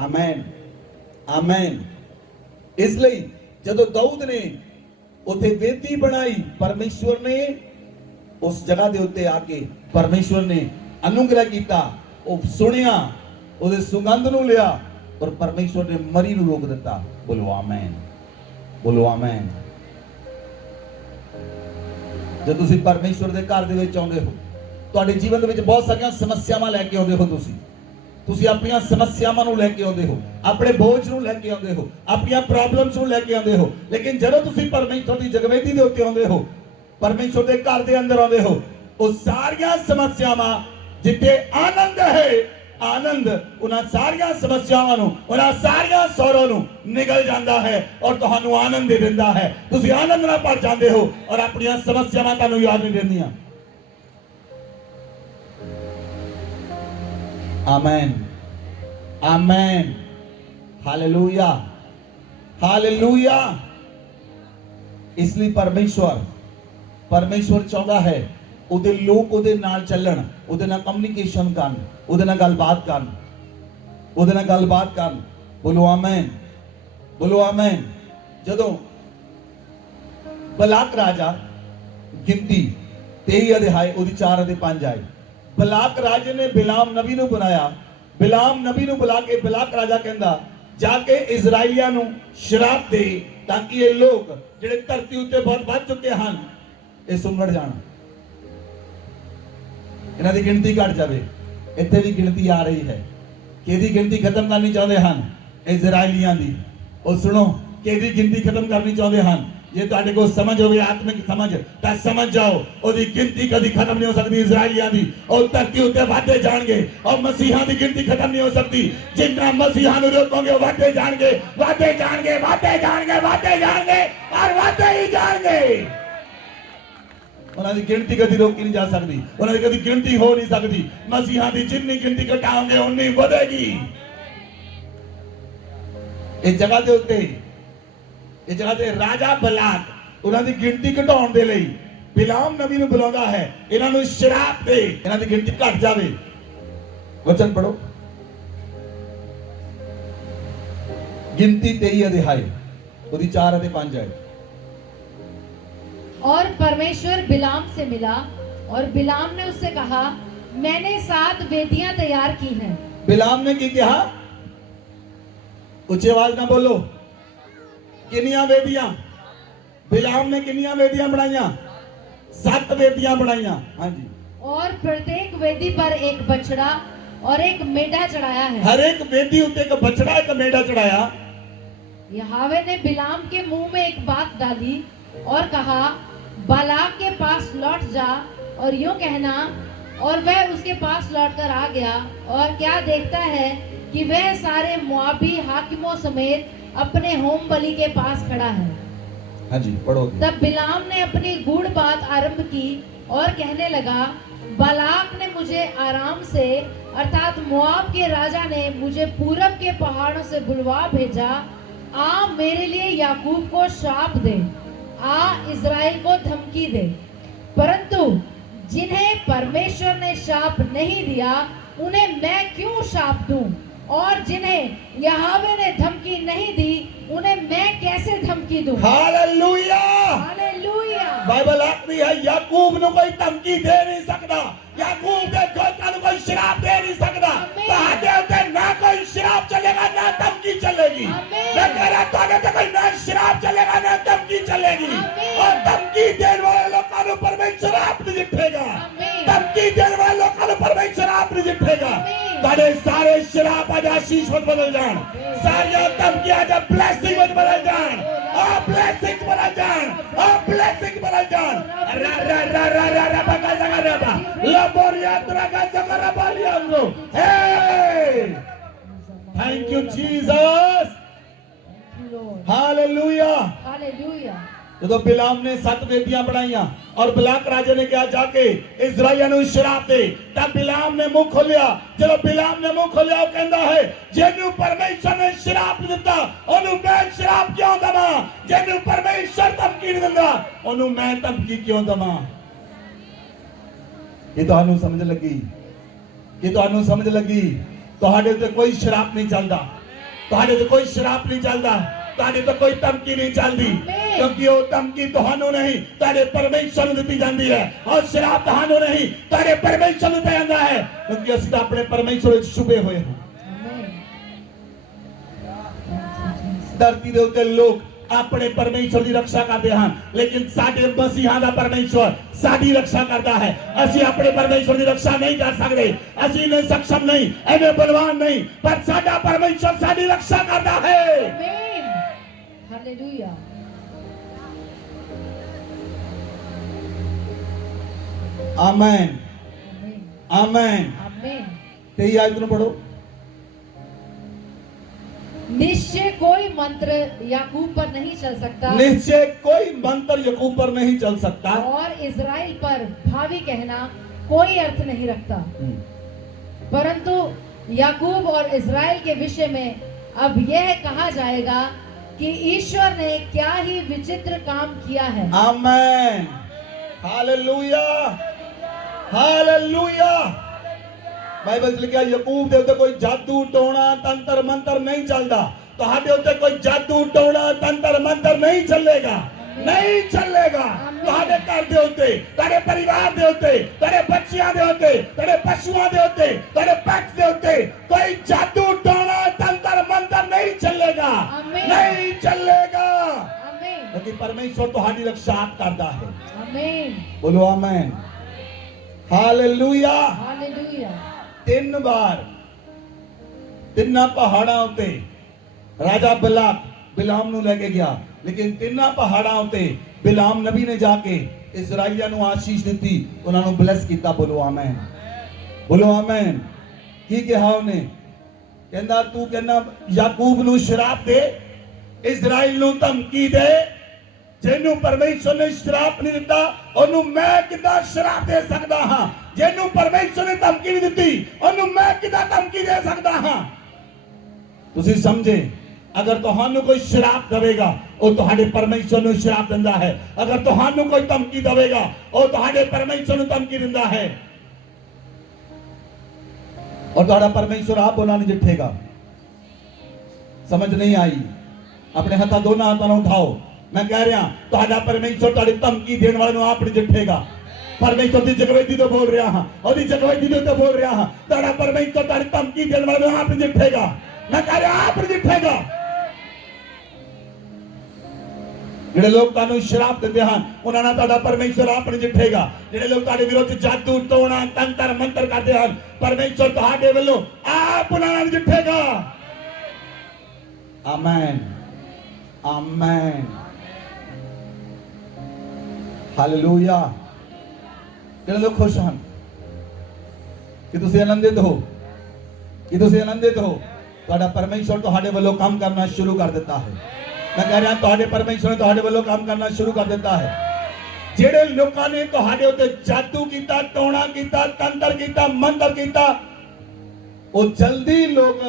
आमीन। आमीन। इसलिए जदों दाऊद ने उथे वेदी बनाई, परमेश्वर ने उस जगह के उत्ते आके परमेश्वर ने अनुग्रह किया, सुनिया, उहदे सुगंध नूं लिया, और परमेश्वर ने मरी नूं रोक दिता। बोलो आमीन। बोलो आमीन। जब तुसीं परमेश्वर दे घर दे विच आउंदे हो, तुहाडे जीवन दे विच बहुत सारियां समस्यावां लैके आउंदे हो। तुसीं अपनी समस्यावां नूं लैके आउंदे हो, अपने बोझ नूं लैके आउंदे हो, अपनी प्रॉब्लम्स नूं लैके आउंदे हो। लेकिन जदों तुसीं परमेश्वर दी जगवेदी दे उत्ते आउंदे हो, परमेश्वर दे घर दे अंदर आउंदे हो, ਉਹ ਸਾਰੀਆਂ ਸਮੱਸਿਆਵਾਂ ਜਿੱਥੇ ਆਨੰਦ ਹੈ, ਆਨੰਦ ਉਹਨਾਂ ਸਾਰੀਆਂ ਸਮੱਸਿਆਵਾਂ ਨੂੰ, ਉਹਨਾਂ ਸਾਰੀਆਂ ਸੌਰੋਂ ਨੂੰ ਨਿਗਲ ਜਾਂਦਾ ਹੈ ਔਰ ਤੁਹਾਨੂੰ ਆਨੰਦ ਦੇ ਦਿੰਦਾ ਹੈ। ਤੁਸੀਂ ਆਨੰਦ ਨਾਲ ਭਰ ਜਾਂਦੇ ਹੋ ਔਰ ਆਪਣੀਆਂ ਸਮੱਸਿਆਵਾਂ ਤੁਹਾਨੂੰ ਯਾਦ ਨਹੀਂ ਰਹਿੰਦੀਆਂ। आमेन। आमेन। हालेलुया। हालेलुया। इसलिए परमेश्वर चाहता है ਉਹਦੇ ਲੋਕ ਉਹਦੇ ਨਾਲ ਚੱਲਣ, ਉਹਦੇ ਨਾਲ ਕਮਿਊਨੀਕੇਸ਼ਨ ਕਰਨ, ਉਹਦੇ ਨਾਲ ਗੱਲਬਾਤ ਕਰਨ, ਉਹਦੇ ਨਾਲ ਗੱਲਬਾਤ ਕਰਨ। ਬੋਲੋ ਆਮੇਨ। ਬੋਲੋ ਆਮੇਨ। ਜਦੋਂ ਬਲਾਕ ਰਾਜਾ ਗਿਣਤੀ 23 ਅਧਿਆਏ ਉਹਦੀ 4 ਅਤੇ 5 ਆਏ, ਬਲਾਕ ਰਾਜੇ ਨੇ ਬਿਲਾਮ ਨਬੀ ਨੂੰ ਬੁਲਾਇਆ। ਬਿਲਾਮ ਨਬੀ ਨੂੰ ਬੁਲਾ ਕੇ ਬਲਾਕ ਰਾਜਾ ਕਹਿੰਦਾ ਜਾ ਕੇ ਇਜ਼ਰਾਈਲੀਆਂ ਨੂੰ ਸ਼ਰਾਪ ਦੇ ਤਾਂ ਕਿ ਇਹ ਲੋਕ ਜਿਹੜੇ ਧਰਤੀ ਉੱਤੇ ਬਹੁਤ ਵੱਧ ਚੁੱਕੇ ਹਨ ਇਹ ਸੁੰਗੜ ਜਾਣ, ਇਹਨਾਂ ਦੀ ਗਿਣਤੀ ਘਟ ਜਾਵੇ। ਇੱਥੇ ਵੀ ਗਿਣਤੀ ਆ ਰਹੀ ਹੈ, ਕਿਹਦੀ ਗਿਣਤੀ ਖਤਮ ਕਰਨੀ ਚਾਹੁੰਦੇ ਹਨ? ਇਜ਼ਰਾਈਲੀਆਂ ਦੀ। ਉਹ ਸੁਣੋ, ਕਿ ਇਹਦੀ ਗਿਣਤੀ ਖਤਮ ਕਰਨੀ ਚਾਹੁੰਦੇ ਹਨ। ਜੇ ਤੁਹਾਡੇ ਕੋਲ ਸਮਝ ਹੋਵੇ ਆਤਮਿਕ ਸਮਝ ਤਾਂ ਸਮਝ ਜਾਓ ਉਹਦੀ ਗਿਣਤੀ ਕਦੀ ਖਤਮ ਨਹੀਂ ਹੋ ਸਕਦੀ। ਇਜ਼ਰਾਈਲੀਆਂ ਦੀ ਉਹ ਧਰਤੀ ਉੱਤੇ ਵਧਦੇ ਜਾਣਗੇ ਔਰ ਮਸੀਹਾਂ ਦੀ ਗਿਣਤੀ ਖਤਮ ਨਹੀਂ ਹੋ ਸਕਦੀ। ਜਿੰਨਾ ਮਸੀਹਾਂ ਨੂੰ ਰੋਕੋਗੇ ਉਹ ਵਧਦੇ ਜਾਣਗੇ, ਵਧਦੇ ਜਾਣਗੇ, ਵਧਦੇ ਜਾਣਗੇ, ਵਧਦੇ ਜਾਣਗੇ ਔਰ ਵਧਦੇ ਹੀ ਜਾਣਗੇ। ਉਹਨਾਂ ਦੀ ਗਿਣਤੀ ਕਦੀ ਰੋਕੀ ਨਹੀਂ ਜਾ ਸਕਦੀ, ਉਹਨਾਂ ਦੀ ਕਦੀ ਗਿਣਤੀ ਹੋ ਨਹੀਂ ਸਕਦੀ। ਮਸੀਹਾਂ ਦੀ ਜਿੰਨੀ ਗਿਣਤੀ ਘਟਾਓਗੇ ਉਨੀ ਵਧੇਗੀ। ਇਸ ਜਗ੍ਹਾ ਦੇ ਉੱਤੇ ਇਹ ਜਗ੍ਹਾ ਤੇ ਰਾਜਾ ਬਲਾਕ ਉਹਨਾਂ ਦੀ ਗਿਣਤੀ ਘਟਾਉਣ ਦੇ ਲਈ ਬਿਲਾਮ ਨਬੀ ਨੂੰ ਬੁਲਾਉਂਦਾ ਹੈ। ਇਹਨਾਂ ਨੂੰ ਸ਼ਰਾਪ ਦੇ ਇਹਨਾਂ ਦੀ ਗਿਣਤੀ ਘਟ ਜਾਵੇ। ਵਚਨ ਪੜੋ, ਗਿਣਤੀ 23 ਅਧਿਆਇ ਉਹਦੀ 4 ਅਤੇ 5 ਹੈ। और परमेश्वर बिलाम से मिला और बिलाम ने उससे कहा, मैंने 7 वेदियां तैयार की हैं। बिलाम ने की कहा, ऊंची आवाज ना बोलो, किनिया वेदियां? बिलाम ने किनिया वेदियां बनाईया? 7 वेदियां बनाईया। हाँ जी। और प्रत्येक वेदी पर एक बछड़ा और एक मेढ़ा चढ़ाया है। हर एक वेदी उत्ते एक बछड़ा एक मेढ़ा चढ़ाया। यहोवा ने बिलाम के मुंह में एक बात डाली और कहा, बालाक के पास लौट जा और यूं कहना। और वह उसके पास लौटकर आ गया और क्या देखता है कि वह सारे मोआबी हाकिमों समेत अपने होम बलि के पास खड़ा है। हाँ जी, पढ़ो। तब बिलाम ने अपनी गूढ़ बात आरंभ की और कहने लगा, बालाक ने मुझे आराम से अर्थात मोआब के राजा ने मुझे पूरब के पहाड़ों से बुलवा भेजा। आ मेरे लिए याकूब को श्राप दे, आ इज़राइल को धमकी दे। परंतु जिन्हें परमेश्वर ने श्राप नहीं दिया उन्हें मैं क्यों श्राप दूं? और जिन्हें यहोवा ने धमकी नहीं दी उन्हें मैं कैसे धमकी दूं? Hallelujah, hallelujah. बाइबल आखती है याकूब ਨੂੰ ਕੋਈ ਧਮਕੀ ਦੇ ਨਹੀਂ ਸਕਦਾ। याकूब ਦੇ ਦੋਤਾਂ ਨੂੰ ਕੋਈ ਸ਼ਰਾਪ ਦੇ ਨਹੀਂ ਸਕਦਾ। ਤੁਹਾਡੇ ਉੱਤੇ ਨਾ ਕੋਈ ਸ਼ਰਾਪ ਚੱਲੇਗਾ ਨਾ ਧਮਕੀ ਚੱਲੇਗੀ। ਮੈਂ ਕਹ ਰਿਹਾ ਤੁਹਾਡੇ ਤੇ ਕੋਈ ਨਾ ਸ਼ਰਾਪ ਚੱਲੇਗਾ ਨਾ ਧਮਕੀ ਚੱਲੇਗੀ। और धमकी देने वाले लोगों को परमेश्वर आप नजिठेगा। धमकी देने वाले लोगों को परमेश्वर आप नजिठेगा। ਤੁਹਾਡੇ ਸਾਰੇ ਸ਼ਰਾਪ ਅੱਜ ਆਸ਼ੀਸ਼ ਵਿੱਚ ਬਦਲ ਜਾਣ, ਸਾਰੀਆਂ ਧਮਕੀਆਂ ਅੱਜ ਬਲੇਸਿੰਗ ਵਿੱਚ ਬਦਲ ਜਾਣ। ਆ ਬਲੇਸਿੰਗ ਬਦਲ ਜਾਣ, ਆ ਬਲੇਸਿੰਗ ਬਦਲ ਜਾਣ। ਰਾ ਰਾ ਰਾ ਰਾ ਰਾ ਰਾ ਬਕਾ ਜਗਾ ਰਾ ਲਾਬੋਰੀਆ ਤਰਾਗਾ ਜਗਾ ਬਾਲੀਆਂਗੋ। हे thank you Jesus, hallelujah, hallelujah. ਜਦੋਂ ਬਿਲਾਮ ਨੇ 7 ਵੇਦੀਆਂ ਬਣਾਈਆਂ ਔਰ ਬਲਾਕ ਰਾਜੇ ਨੇ ਕਿਹਾ ਜਾ ਕੇ ਇਜ਼ਰਾਈਲੀਆਂ ਨੂੰ ਸ਼ਰਾਪ ਦੇ, ਤਾਂ ਬਿਲਾਮ ਨੇ ਮੂੰਹ ਖੋਲਿਆ। ਜਦੋਂ ਬਿਲਾਮ ਨੇ ਮੂੰਹ ਖੋਲਿਆ ਉਹ ਕਹਿੰਦਾ ਹੈ, ਜਿਹਨੂੰ ਪਰਮੇਸ਼ਰ ਨੇ ਸ਼ਰਾਪ ਦਿੱਤਾ ਉਹਨੂੰ ਮੈਂ ਸ਼ਰਾਪ ਕਿਉਂ ਦਵਾਂ? ਜਿਹਨੂੰ ਪਰਮੇਸ਼ਰ ਧਮਕੀ ਨਹੀਂ ਦਿੰਦਾ ਉਹਨੂੰ ਮੈਂ ਧਮਕੀ ਕਿਉਂ ਦਵਾਂ? ਇਹ ਤੁਹਾਨੂੰ ਸਮਝ ਲੱਗੀ? ਕਿ ਤੁਹਾਨੂੰ ਸਮਝ ਲੱਗੀ? ਤੁਹਾਡੇ ਉੱਤੇ ਕੋਈ ਸ਼ਰਾਪ ਨਹੀਂ ਚੱਲਦਾ, ਤੁਹਾਡੇ ਤੇ ਕੋਈ ਸ਼ਰਾਪ ਨਹੀਂ ਚੱਲਦਾ, ਤੁਹਾਡੇ ਤੇ ਕੋਈ ਧਮਕੀ ਨਹੀਂ ਚੱਲਦੀ, ਕਿਉਂਕਿ ਉਹ ਧਮਕੀ ਤੁਹਾਨੂੰ ਨਹੀਂ ਤੁਹਾਡੇ ਪਰਮੇਸ਼ਰ ਨੂੰ ਦਿੱਤੀ ਜਾਂਦੀ ਹੈ। ਔਰ ਸ਼ਰਾਪ ਤੁਹਾਨੂੰ ਨਹੀਂ ਤੁਹਾਡੇ ਪਰਮੇਸ਼ਰ ਨੂੰ ਦਿੱਤਾ ਜਾਂਦਾ ਹੈ, ਕਿਉਂਕਿ ਅਸੀਂ ਤਾਂ ਆਪਣੇ ਪਰਮੇਸ਼ਰ ਵਿੱਚ ਛੁਪੇ ਹੋਏ ਹਾਂ। ਧਰਤੀ ਦੇ ਉੱਤੇ ਲੋਕ ਆਪਣੇ ਪਰਮੇਸ਼ਰ ਦੀ ਰੱਖਿਆ ਕਰਦੇ ਹਨ, ਲੇਕਿਨ ਸਾਡੇ ਮਸੀਹਾਂ ਦਾ ਪਰਮੇਸ਼ਰ ਸਾਡੀ ਰੱਖਿਆ ਕਰਦਾ ਹੈ। ਅਸੀਂ ਆਪਣੇ ਪਰਮੇਸ਼ਰ ਦੀ ਰੱਖਿਆ ਨਹੀਂ ਕਰ ਸਕਦੇ, ਅਸੀਂ ਨੇ ਸક્ષਮ ਨਹੀਂ, ਐਵੇਂ ਬਲਵਾਨ ਨਹੀਂ, ਪਰ ਸਾਡਾ ਪਰਮੇਸ਼ਰ ਸਾਡੀ ਰੱਖਿਆ ਕਰਦਾ ਹੈ। हालेलुया। आमेन, आमेन। आमीन। 23 आयत ਨੂੰ ਪੜੋ। निश्चय कोई मंत्र याकूब पर नहीं चल सकता, निश्चय कोई मंत्र याकूब पर नहीं चल सकता, और इज़राइल पर भावी कहना कोई अर्थ नहीं रखता। परंतु याकूब और इज़राइल के विषय में अब यह कहा जाएगा कि ईश्वर ने क्या ही विचित्र काम किया है। आमेन, हालेलुया, हालेलुया। बाइबल लिखा याकूब दे उत्ते कोई जादू टोना तंत्र मंत्र नहीं चलता, ਤੁਹਾਡੇ ਉੱਤੇ ਕੋਈ ਜਾਦੂ ਟੋਣਾ ਤੰਤਰ ਮੰਤਰ ਨਹੀਂ ਚੱਲੇਗਾ, ਨਹੀਂ ਚੱਲੇਗਾ। ਤੁਹਾਡੇ ਘਰ ਦੇ ਉੱਤੇ, ਤੁਹਾਡੇ ਪਰਿਵਾਰ ਦੇ ਉੱਤੇ, ਤੁਹਾਡੇ ਬੱਚਿਆਂ ਦੇ ਉੱਤੇ, ਤੁਹਾਡੇ ਪਸ਼ੂਆਂ ਦੇ ਉੱਤੇ, ਤੁਹਾਡੇ ਪੈਟ ਦੇ ਉੱਤੇ ਕੋਈ ਜਾਦੂ ਟੋਣਾ ਤੰਤਰ ਮੰਤਰ ਨਹੀਂ ਚੱਲੇਗਾ, ਨਹੀਂ ਚੱਲੇਗਾ, क्योंकि परमेश्वर ਤੁਹਾਡੀ ਰੱਖਿਆ ਕਰਦਾ ਹੈ। आमीन, बोलो आमीन, हालेलुया, हालेलुया। 3 बार 3 ਪਹਾੜਾਂ ਉੱਤੇ ਰਾਜਾ ਬਲਾਕ ਬਿਲਾਮ ਨੂੰ ਲੈ ਕੇ ਗਿਆ, ਲੇਕਿਨ ਤਿੰਨਾਂ ਪਹਾੜਾਂ ਉੱਤੇ ਬਿਲਾਮ ਨਬੀ ਨੇ ਜਾ ਕੇ ਇਜ਼ਰਾਈਲੀਆਂ ਨੂੰ ਆਸ਼ੀਸ਼ ਦਿੱਤੀ, ਉਹਨਾਂ ਨੂੰ ਬਲੈਸ ਕੀਤਾ। ਬੋਲੋ ਆਮੈਨ, ਬੋਲੋ ਆਮੈਨ। ਕੀ ਕਿਹਾ ਉਹਨੇ? ਕਹਿੰਦਾ ਤੂੰ ਕਹਿੰਦਾ ਯਾਕੂਬ ਨੂੰ ਸ਼ਰਾਪ ਦੇ, ਇਜ਼ਰਾਈਲ ਨੂੰ ਧਮਕੀ ਦੇ, ਜਿਹਨੂੰ ਪਰਮੇਸ਼ਰ ਨੇ ਸ਼ਰਾਪ ਨਹੀਂ ਦਿੱਤਾ ਉਹਨੂੰ ਮੈਂ ਕਿੱਦਾਂ ਸ਼ਰਾਪ ਦੇ ਸਕਦਾ ਹਾਂ? ਜਿਹਨੂੰ ਪਰਮੇਸ਼ਰ ਨੇ ਧਮਕੀ ਨਹੀਂ ਦਿੱਤੀ ਉਹਨੂੰ ਮੈਂ ਕਿੱਦਾਂ ਧਮਕੀ ਦੇ ਸਕਦਾ ਹਾਂ? ਤੁਸੀਂ ਸਮਝੇ? अगर ਤੁਹਾਨੂੰ ਕੋਈ ਸ਼ਰਾਪ ਦੇਵੇਗਾ ਉਹ ਤੁਹਾਡੇ ਪਰਮੇਸ਼ਰ ਨੂੰ ਸ਼ਰਾਪ ਦਿੰਦਾ ਹੈ। अगर ਤੁਹਾਨੂੰ ਕੋਈ ਧਮਕੀ ਦੇਵੇਗਾ ਉਹ ਤੁਹਾਡੇ ਪਰਮੇਸ਼ਰ ਨੂੰ ਧਮਕੀ ਦਿੰਦਾ ਹੈ। और ਤੁਹਾਡਾ ਪਰਮੇਸ਼ਰ ਆਪ ਉਹਨਾਂ ਨੂੰ ਜਿੱਠੇਗਾ। समझ नहीं आई? अपने हाथ दोनों हाथों ਨੂੰ उठाओ। मैं कह रहा ਤੁਹਾਡਾ ਪਰਮੇਸ਼ਰ ਤੁਹਾਡੀ ਧਮਕੀ ਦੇਣ ਵਾਲੇ ਨੂੰ ਆਪ ਨਹੀਂ ਜਿੱਠੇਗਾ। ਪਰਮੇਸ਼ਰ ਦੀ ਜਗਵੇਦੀ ਤੋਂ ਬੋਲ ਰਿਹਾ ਹਾਂ, ਉਹਦੀ ਜਗਵੇਦੀ ਤੋਂ ਬੋਲ ਰਿਹਾ ਹਾਂ। ਤੁਹਾਡਾ ਪਰਮੇਸ਼ਰ ਤੁਹਾਡੀ ਧਮਕੀ ਦੇਣ ਵਾਲੇ ਨੂੰ ਆਪ ਨਹੀਂ ਜਿੱਠੇਗਾ। मैं कह रहा ਆਪ ਨਹੀਂ ਜਿੱਠੇਗਾ। ਜਿਹੜੇ ਲੋਕ ਤੁਹਾਨੂੰ ਸ਼ਰਾਪ ਦਿੰਦੇ ਹਨ ਉਹਨਾਂ ਨਾਲ ਤੁਹਾਡਾ ਪਰਮੇਸ਼ਰ ਆਪ ਨਹੀਂ ਜਿੱਠੇਗਾ। ਜਿਹੜੇ ਲੋਕ ਤੁਹਾਡੇ ਵਿਰੁੱਧ ਜਾਦੂ ਟੋਣਾ ਤੰਤਰ ਮੰਤਰ ਕਰਦੇ ਹਨ ਪਰਮੇਸ਼ਰ ਤੁਹਾਡੇ ਵੱਲੋਂ ਆਪ ਉਹਨਾਂ ਨਾਲ ਜਿੱਠੇਗਾ। Amen, amen, hallelujah. ਜਿਹੜੇ ਲੋਕ ਖੁਸ਼ ਹਨ ਕਿ ਤੁਸੀਂ ਆਨੰਦਿਤ ਹੋ, ਕਿ ਤੁਸੀਂ ਆਨੰਦਿਤ ਹੋ, ਤੁਹਾਡਾ ਪਰਮੇਸ਼ਰ ਤੁਹਾਡੇ ਵੱਲੋਂ ਕੰਮ ਕਰਨਾ ਸ਼ੁਰੂ ਕਰ ਦਿੱਤਾ ਹੈ। मैं कह रहा ਤੁਹਾਡੇ ਪਰਮੇਸ਼ਰ ਨੇ ਤੁਹਾਡੇ ਵੱਲੋਂ ਕੰਮ ਕਰਨਾ ਸ਼ੁਰੂ ਕਰ ਦਿੱਤਾ ਹੈ। ਜਿਹੜੇ ਲੋਕਾਂ ਨੇ ਤੁਹਾਡੇ ਉੱਤੇ ਜਾਦੂ ਕੀਤਾ, ਟੋਣਾ ਕੀਤਾ, ਤੰਤਰ ਕੀਤਾ, ਮੰਤਰ ਕੀਤਾ ਉਹ ਜਲਦੀ ਲੋਕ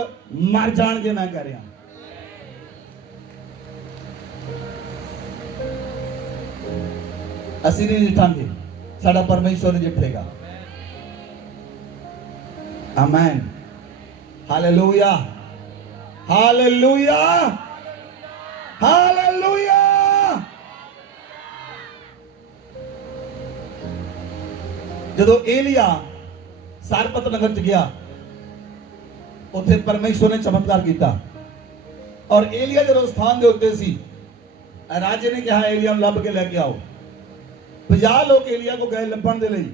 ਮਰ ਜਾਣਗੇ। ਮੈਂ ਕਹਿ ਰਿਹਾ ਅਸੀਂ ਨਹੀਂ ਜਿੱਤਾਂਗੇ, ਸਾਡਾ ਪਰਮੇਸ਼ਰ ਜਿੱਤੇਗਾ। Amen, hallelujah, hallelujah, hallelujah. ਜਦੋਂ ਏਲੀਆ ਸਾਰਪਤ ਨਗਰ ਚ ਗਿਆ ਉੱਥੇ ਪਰਮੇਸ਼ਰ ਨੇ ਚਮਤਕਾਰ ਕੀਤਾ ਔਰ ਏਲੀਆ ਜਦੋਂ ਸਥਾਨ ਦੇ ਉੱਤੇ ਸੀ ਰਾਜੇ ਨੇ ਕਿਹਾ ਏਲੀਆ ਨੂੰ ਲੱਭ ਕੇ ਲੈ ਕੇ ਆਓ। 50 ਲੋਕ ਏਲੀਆ ਕੋ ਗਏ ਲੱਭਣ ਦੇ ਲਈ।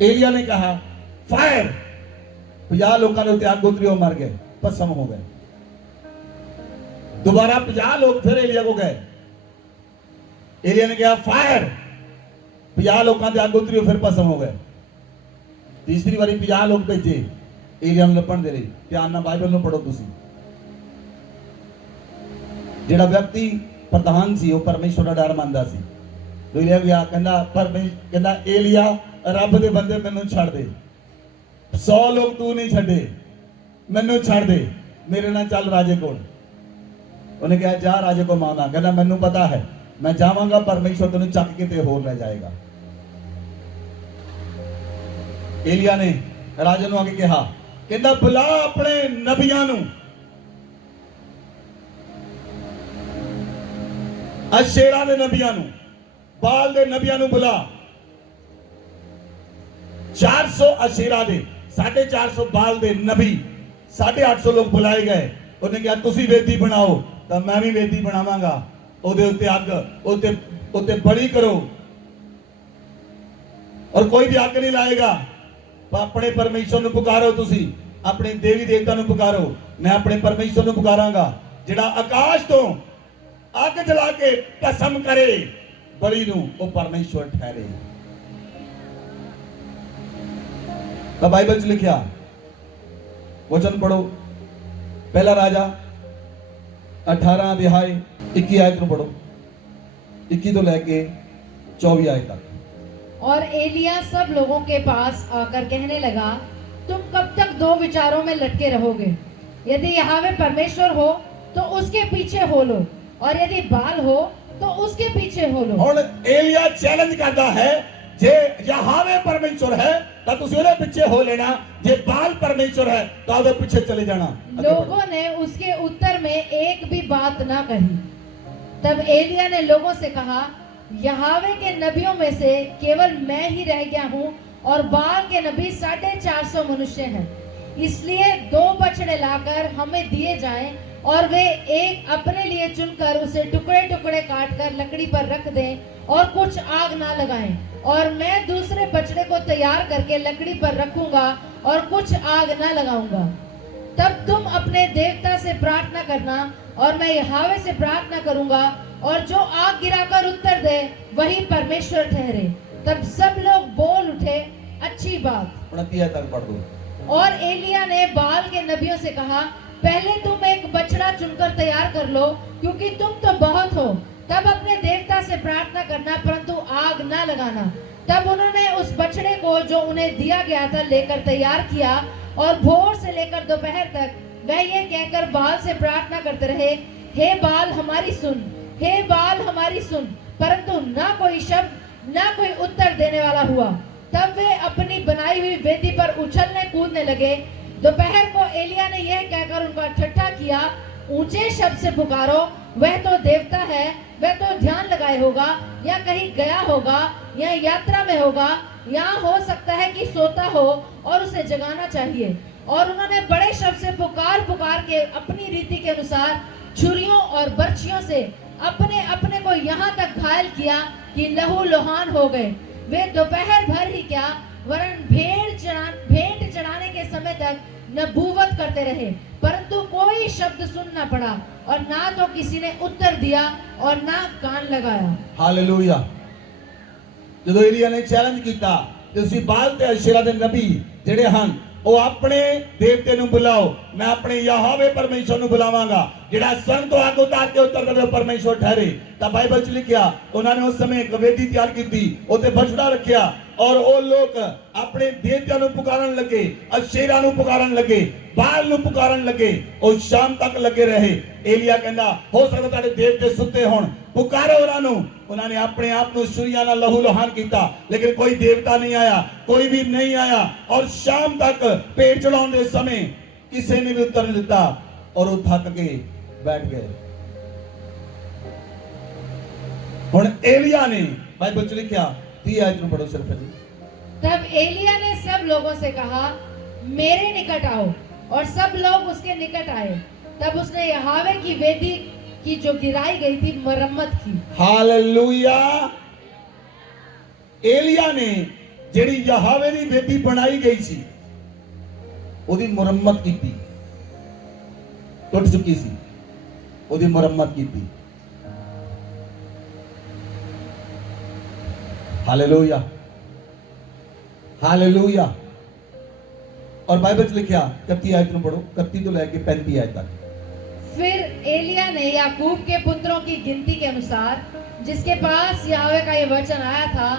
ਏਲੀਆ ਨੇ ਕहा फायर। 50 ਲੋਕਾਂ ਦੇ ਉੱਤੇ ਅੱਗ ਉਤਰੀ, ਉਹ ਮਰ ਗਏ, ਭਸਮ ਹੋ गए। दोबारा 50 लोग फिर एलिया को गए। एलिया ने कहा फायर। 50 लोगों से आग उतरी, फिर भस्म हो गए। तीसरी बारी 50 लोग भेजे एलिया ਨੂੰ ਲੱਭਣ ਦੇ ਲਈ। ਧਿਆਨ ਨਾਲ ਬਾਈਬਲ ਨੂੰ ਪੜੋ ਤੁਸੀਂ। ਜਿਹੜਾ ਵਿਅਕਤੀ ਪ੍ਰਧਾਨ ਸੀ ਉਹ ਪਰਮੇਸ਼ਰ ਦਾ ਡਰ ਮੰਨਦਾ ਸੀ। ਏਲੀਆ ਗਿਆ, ਕਹਿੰਦਾ ਏਲੀਆ ਰੱਬ ਦੇ ਬੰਦੇ ਮੈਨੂੰ ਛੱਡ ਦੇ। 100 ਲੋਕ ਤੂੰ ਨਹੀਂ ਛੱਡੇ, ਮੈਨੂੰ ਛੱਡ ਦੇ, ਮੇਰੇ ਨਾਲ ਚੱਲ ਰਾਜੇ ਕੋਲ। ਉਹਨੇ ਕਿਹਾ ਜਾ ਰਾਜੇ ਕੋ ਮਾਨਾ। ਕਹਿੰਦਾ ਮੈਨੂੰ ਪਤਾ ਹੈ ਮੈਂ ਜਾਵਾਂਗਾ, ਪਰਮੇਸ਼ਰ ਤੈਨੂੰ ਚੱਕ ਕੇ ਤੇ ਹੋਰ ਲੈ ਜਾਏਗਾ। ਏਲੀਆ ਨੇ ਰਾਜੇ ਨੂੰ ਆ ਕੇ ਕਿਹਾ, ਕਹਿੰਦਾ ਬੁਲਾ ਆਪਣੇ ਨਬੀਆਂ ਨੂੰ, ਅਸ਼ੇਰਾ ਦੇ ਨਬੀਆਂ ਨੂੰ, ਬਾਲ ਦੇ ਨਬੀਆਂ ਨੂੰ ਬੁਲਾ। 400 ਅਸ਼ੇਰਾ ਦੇ, 450 ਬਾਲ ਦੇ ਨਬੀ, 850 ਲੋਕ ਬੁਲਾਏ ਗਏ। ਉਹਨੇ ਕਿਹਾ ਤੁਸੀਂ ਵੇਦੀ ਬਣਾਓ ਤਾਂ ਮੈਂ ਵੀ ਵੇਦੀ ਬਣਾਵਾਂਗਾ, ਉਹਦੇ ਉੱਤੇ ਅੱਗ ਉੱਤੇ ਬਲੀ ਕਰੋ ਔਰ ਕੋਈ ਵੀ ਅੱਗ ਨਹੀਂ ਲਾਏਗਾ। ਆਪਣੇ ਪਰਮੇਸ਼ਰ ਨੂੰ ਪੁਕਾਰੋ, ਤੁਸੀਂ ਆਪਣੇ ਦੇਵੀ ਦੇਵਤਾ ਨੂੰ ਪੁਕਾਰੋ। ਮੈਂ ਆਪਣੇ ਪਰਮੇਸ਼ਰ ਨੂੰ ਪੁਕਾਰਾਂਗਾ ਜਿਹੜਾ ਆਕਾਸ਼ ਤੋਂ ਅੱਗ ਜਲਾ ਕੇ ਭਸਮ ਕਰੇ ਬਲੀ ਨੂੰ, ਉਹ ਪਰਮੇਸ਼ਰ ਠਹਿਰੇ। ਤਾਂ ਬਾਈਬਲ 'ਚ ਲਿਖਿਆ, वचन पढ़ो, पहला राजा 18 अध्याय 21 आयत को पढ़ो, 21 तो लेके 24 आयत तक। और एलिया सब लोगों के पास आकर कहने लगा, तुम कब तक दो विचारों में लटके रहोगे? यदि यहोवा परमेश्वर हो तो उसके पीछे हो लो, और यदि बाल हो तो उसके पीछे हो लो। और एलिया चैलेंज करता है, जे यहोवा परमेश्वर है तो तुसी ਉਹਦੇ ਪਿੱਛੇ ਹੋ ਲੈਣਾ, ਜੇ बाल परमेश्वर है तो ਉਹਦੇ ਪਿੱਛੇ चले जाना। लोगों ने उसके उत्तर में एक भी बात ना कही। तब एलिया ने लोगों से कहा, यहोवा के नबियों में से केवल मैं ही रह गया हूँ और बाल के नबी 450 मनुष्य हैं। इसलिए 2 बछड़े लाकर हमें दिए जाएं और वे एक अपने लिए चुनकर उसे टुकड़े टुकड़े काटकर लकड़ी पर रख दें और कुछ आग ना लगाएं, और मैं दूसरे बछड़े को तैयार करके लकड़ी पर रखूंगा और कुछ आग ना लगाऊंगा। तब तुम अपने देवता से प्रार्थना करना और मैं यहोवा से प्रार्थना करूंगा, और जो आग गिराकर उत्तर दे वही परमेश्वर ठहरे। तब सब लोग बोल उठे, अच्छी बात। 29 तक पढ़ दो। और एलिया ने बाल के नबियों से कहा, पहले तुम एक बछड़ा चुनकर तैयार कर लो, क्योंकि तुम तो बहुत हो। तब अपने देवता से प्रार्थना करना, परंतु आग न लगाना। तब उन्होंने उस बछड़े को जो उन्हें दिया गया था लेकर तैयार किया, और भोर से लेकर दोपहर तक वह ये कहकर बाल से प्रार्थना करते रहे, हे बाल हमारी सुन, हे बाल हमारी सुन। परंतु ना कोई शब्द, ना कोई उत्तर देने वाला हुआ। तब वे अपनी बनाई हुई वेदी पर उछलने कूदने लगे। दोपहर को एलिया ने यह कहकर उनका ठट्ठा किया, ऊंचे शब्द से पुकारो, वह तो देवता है, वह तो ध्यान लगाए होगा, या कहीं गया होगा, या यात्रा में होगा, या हो सकता है कि सोता हो और उसे जगाना चाहिए। और उन्होंने बड़े शब्द से पुकार पुकार के अपनी रीति के अनुसार छुरियों और बर्छियों से अपने अपने को यहाँ तक घायल किया कि लहू लुहान हो गए। वे दोपहर भर ही क्या, वरन भेंट चढ़ाने के समय तक नबूवत करते रहे, परंतु कोई शब्द सुन न पड़ा, और ना तो किसी ने उत्तर दिया और ना कान लगाया। हालेलुया। ਜਦੋਂ एलिया ने चैलेंज किया कि ਤੁਸੀਂ ਬਾਲ ਤੇ ਅਸ਼ੇਰਾ ਦੇ ਨਬੀ ਜਿਹੜੇ ਹਨ ਉਹ ਆਪਣੇ ਦੇਵਤੇ ਨੂੰ ਬੁਲਾਓ, ਮੈਂ ਆਪਣੇ ਯਹੋਵੇ ਪਰਮੇਸ਼ਰ ਨੂੰ ਬੁਲਾਵਾਂਗਾ, ਜਿਹੜਾ ਸੰਗ ਤੋਂ ਅੱਗ ਉਤਾਰ ਕੇ ਉੱਤਰ ਦੇਵੇ ਪਰਮੇਸ਼ਰ ਠਹਿਰੇ। ਤਾਂ ਬਾਈਬਲ ਚ ਲਿਖਿਆ ਉਹਨਾਂ ਨੇ ਉਸ ਸਮੇਂ ਇੱਕ ਵੇਦੀ ਤਿਆਰ ਕੀਤੀ, ਉੱਤੇ ਬਛੜਾ ਰੱਖਿਆ, और वो लोग अपने देवता ਨੂੰ पुकारन लगे, अशेरा ਨੂੰ पुकारन लगे, बाल ਨੂੰ पुकारन लगे, और शाम तक लगे रहे। एलिया कहंदा हो सकदा ਤੁਹਾਡੇ देवते सुते होण, पुकारो ਉਹਨਾਂ ਨੂੰ। ਉਹਨਾਂ ਨੇ ਆਪਣੇ ਆਪ ਨੂੰ ਛੁਰੀਆਂ ਨਾਲ ਲਹੂ ਲੋਹਾਨ ਕੀਤਾ, लेकिन कोई देवता नहीं आया, कोई भी नहीं आया। और शाम तक पेट चढ़ाਉਣ ਦੇ ਸਮੇਂ ਕਿਸੇ ਨੇ ਵੀ ਉੱਤਰ ਨਹੀਂ ਦਿੱਤਾ, और ਉਹ ਥੱਕ ਕੇ बैठ गए। ਹੁਣ एलिया ने बाइबल ਚ लिखਿਆ 30 आयत ਨੂੰ पढ़ो सिर्फ। तब एलिया ने सब लोगों से कहा, मेरे निकट आओ, और सब लोग उसके निकट आए। तब उसने यहोवा की वेदी की जो गिराई गई थी मरम्मत की। हालेलुया। एलिया ने ਜਿਹੜੀ ਯਹੋਵੇ ਦੀ ਵੇਦੀ ਬਣਾਈ ਗਈ ਸੀ ਉਹਦੀ ਮੁਰੰਮਤ ਕੀਤੀ, ਟੁੱਟ ਚੁੱਕੀ ਸੀ, ਉਹਦੀ ਮੁਰੰਮਤ ਕੀਤੀ। Hallelujah, hallelujah. और बाइबल में लिखा 31 आयत में पढ़ो, 31 तो लेके 35 आयत तक। फिर एलिया ने याकूब के पुत्रों की गिनती के अनुसार, जिसके पास यहोवा का ये वचन आया था,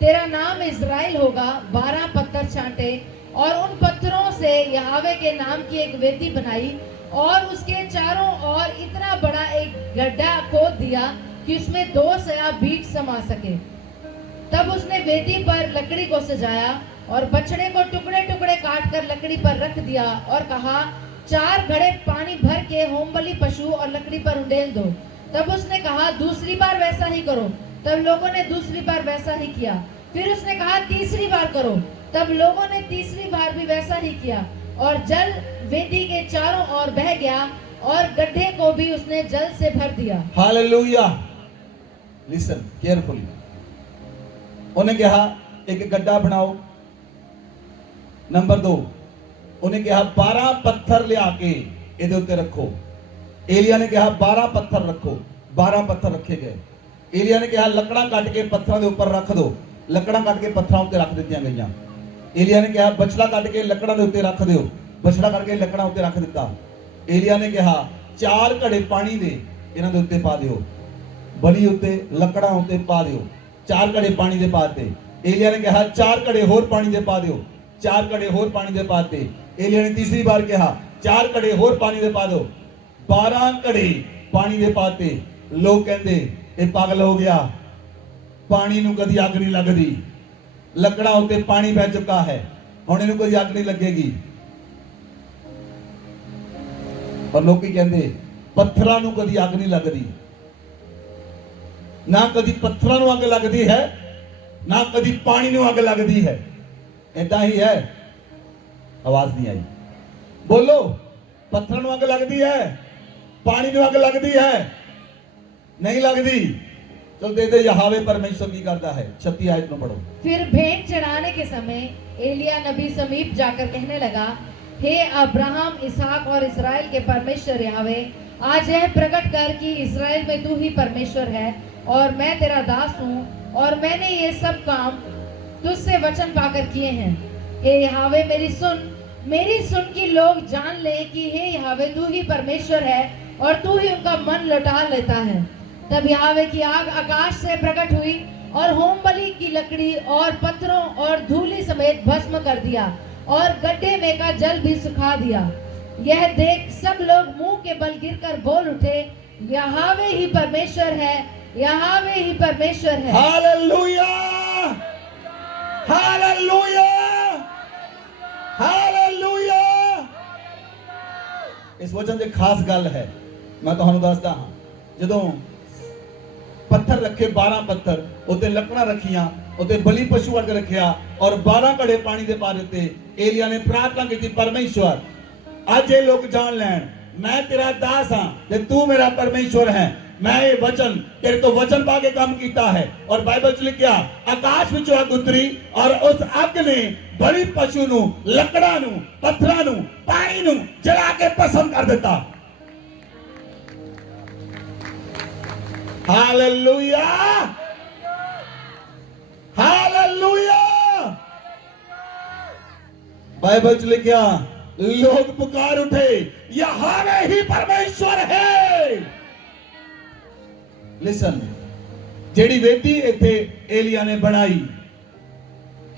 तेरा नाम इज़राइल होगा, 12 पत्थर छांटे, और उन पत्थरों से यहोवा के नाम की एक वेदी बनाई, और उसके चारों ओर इतना बड़ा एक गड्ढा खोद दिया कि उसमें 2 सया बीज समा सके। तब उसने वेदी पर लकड़ी को सजाया, और बछड़े को टुकड़े टुकड़े काट कर लकड़ी पर रख दिया, और कहा, 4 घड़े पानी भर के होमबलि पशु और लकड़ी पर उंडेल दो। तब उसने कहा, दूसरी बार वैसा ही करो। तब लोगों ने दूसरी बार वैसा ही किया। फिर उसने कहा, तीसरी बार करो। तब लोगों ने तीसरी बार भी वैसा ही किया, और जल वेदी के चारों ओर बह गया, और गड्ढे को भी उसने जल से भर दिया। हालेलुया। Listen carefully. उन्हें कहा एक गड्ढा बनाओ। नंबर 2 उन्हें कहा 12 पत्थर ले आके ਇਹਦੇ ਉੱਤੇ रखो। एलिया ने कहा 12 पत्थर रखो। 12 पत्थर रखे गए। एलिया ने कहा लकड़ा काट के पत्थरों के ऊपर रख दो। लकड़ा काट के पत्थरों उत्ते रख दित्तियां गईयां। एलिया ने कहा बछड़ा काट के लकड़ा के उत्ते रख दियो। बछड़ा काट के लकड़ा उत्ते रख दिता। एलिया ने कहा 4 घड़े पानी दे इन्हां दे उत्ते पा दियो। बलि उत्ते लकड़ा उत्ते पा दियो। 4 घड़े पानी दे पाते। एलिया ने कहा 4 घड़े होर पानी दे पा दियो। 4 घड़े होर पानी दे पाते। एलिया ने तीसरी बार कहा 4 घड़े होर पानी दे पा दो। 12 घड़े पानी दे पाते। लोग कहते ये पागल हो गया, पानी नूं कदी अग नहीं लगदी, लकड़ा उत्ते पानी बह चुका है, हुण इहनूं कदी अग नहीं लगेगी। पर लोग कहते पत्थरां नूं कदी अग नहीं लगदी। ना कदी पत्थरां नूं अग लगदी है, ना कदी पानी नूं अग लगदी है। ऐसा ही है। आवाज नहीं आई, बोलो। पत्थरां नूं अग लगदी है, पानी नूं अग लगदी है? नहीं लगदी। तो दे दे यहोवा परमेश्वर की करता है। 36 आयत में पढ़ो। फिर भेंट चढ़ाने के समय एलिया नबी समीप जाकर कहने लगा, हे अब्राहम, इसहाक और इस्राएल के परमेश्वर यहोवे, आज यह प्रकट कर कि इस्राएल में तू ही परमेश्वर है और मैं तेरा दास हूँ और मैंने ये सब काम तुझसे वचन पाकर किए हैं। हे यहोवे, मेरी सुन कि लोग जान ले कि हे यहोवे तू ही परमेश्वर है और तू ही उनका मन लौटा लेता है। तब यहोवे की आग आकाश से प्रकट हुई और होम बलि की लकड़ी और पत्थरों और धूलि समेत भस्म कर दिया और गड्ढे में का जल भी सुखा दिया। यह देख सब लोग मुंह के बल गिरकर बोल उठे, यहोवे ही परमेश्वर है, यहोवे ही परमेश्वर है। Hallelujah, hallelujah, hallelujah. इस वचन ਦੀ ਖਾਸ ਗੱਲ ਹੈ, ਮੈਂ ਤੁਹਾਨੂੰ ਦੱਸਦਾ ਹਾਂ। ਜਦੋਂ पत्थर रखे 12 पत्थर उते लकड़ा रखियां उते बलि पशु वर्ग रखिया और 12 घड़े पानी दे पा दिते। एलिया ने प्रार्थना की, परमेश्वर आज ये लोग जान लैन मैं तेरा दास हां ते तू मेरा परमेश्वर है। मैं ये वचन तेरे तो वचन पा के काम कीता है। और बाइबल च लिखिया आकाश विचों अग उतरी और उस अग ने बलि पशु नु, लकड़ा नु, पत्थरां नु, पानी नु जला के भस्म कर दिता। Hallelujah, hallelujah. बाइबल च लिखिया लोग पुकार उठे, यहोवा ही परमेश्वर है। लिसन, जेड़ी वेदी इथे एलिया ने बनाई,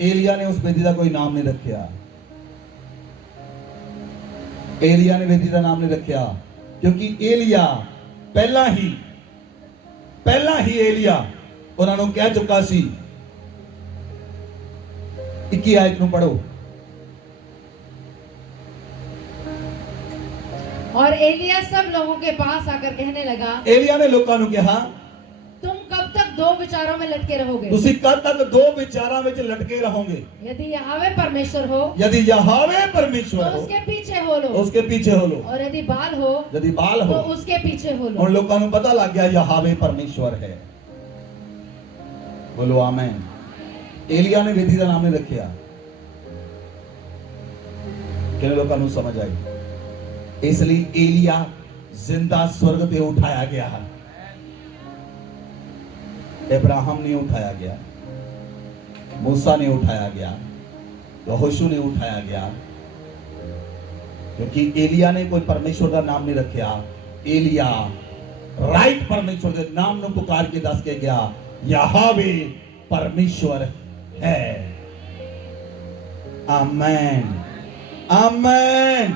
एलिया ने उस वेदी का कोई नाम नहीं रखिया। एलिया ने वेदी का नाम नहीं रखिया क्योंकि एलिया पहला ही एलिया उन्होंने कह चुका सी। 21 आयत ਨੂੰ पढ़ो। और एलिया सब लोगों के पास आकर कहने लगा, एलिया ने लोगों को कहा तुम कब तक दो विचारों में लटके रहोगे? तुसी कब तक दो विचारों में लटके रहोगे? यदि यहोवा परमेश्वर हो, यदि यहोवा परमेश्वर तो हो उसके पीछे हो लो, उसके पीछे हो लो। और यदि बाल हो तो उसके पीछे हो लो। उन लोगों को पता लग गया यहोवा परमेश्वर है। बोलो आमीन। एलिया ने वेदी का नाम नहीं रखिया। किन लोगों को समझ आई? इसलिए एलिया जिंदा स्वर्ग पे उठाया गया है। अब्राहम ने उठाया गया, मूसा ने उठाया गया, यहोशू ने उठाया गया, क्योंकि एलिया ने कोई परमेश्वर का नाम नहीं रखा। एलिया राइट परमेश्वर के नाम ਨੂੰ पुकार के दस के गया यहोवा परमेश्वर है। आमीन, आमीन,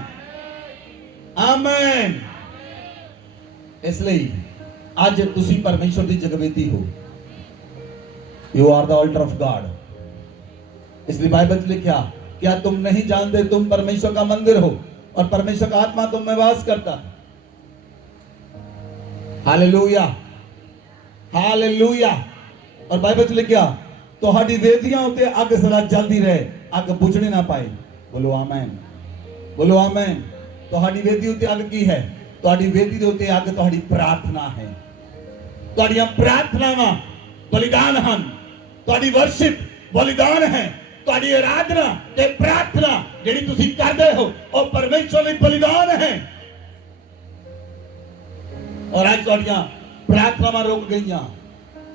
आमीन। इसलिए आज तुसी परमेश्वर की जगवेदी हो। You are the altar of God। इसलिए बाइबल में लिखा, क्या तुम नहीं जानते तुम परमेश्वर का मंदिर हो और परमेश्वर का आत्मा तुम में वास करता है। Hallelujah, hallelujah. और बाइबल में लिखा ਤੁਹਾਡੀ वेदियां उते अग सदा जलती रहे, अग बुझने ना पाए। बोलो आमीन, बोलो आमीन। ਤੁਹਾਡੀ वेदी उते अग की है? ਤੁਹਾਡੀ वेदी ਦੇ ਉੱਤੇ अग ਤੁਹਾਡੀ प्रार्थना है। ਤੁਹਾਡੀਆਂ प्रार्थनावां बलिदान हैं। ਤੁਹਾਡੀ वर्शिप बलिदान है। ਤੁਹਾਡੀ आराधना ते प्रार्थना ਜਿਹੜੀ ਤੁਸੀਂ ਕਰਦੇ ਹੋ ਉਹ परमेश्वर ਲਈ बलिदान है। और आज ਤੁਹਾਡੀਆਂ प्रार्थनावां रुक गईਆਂ।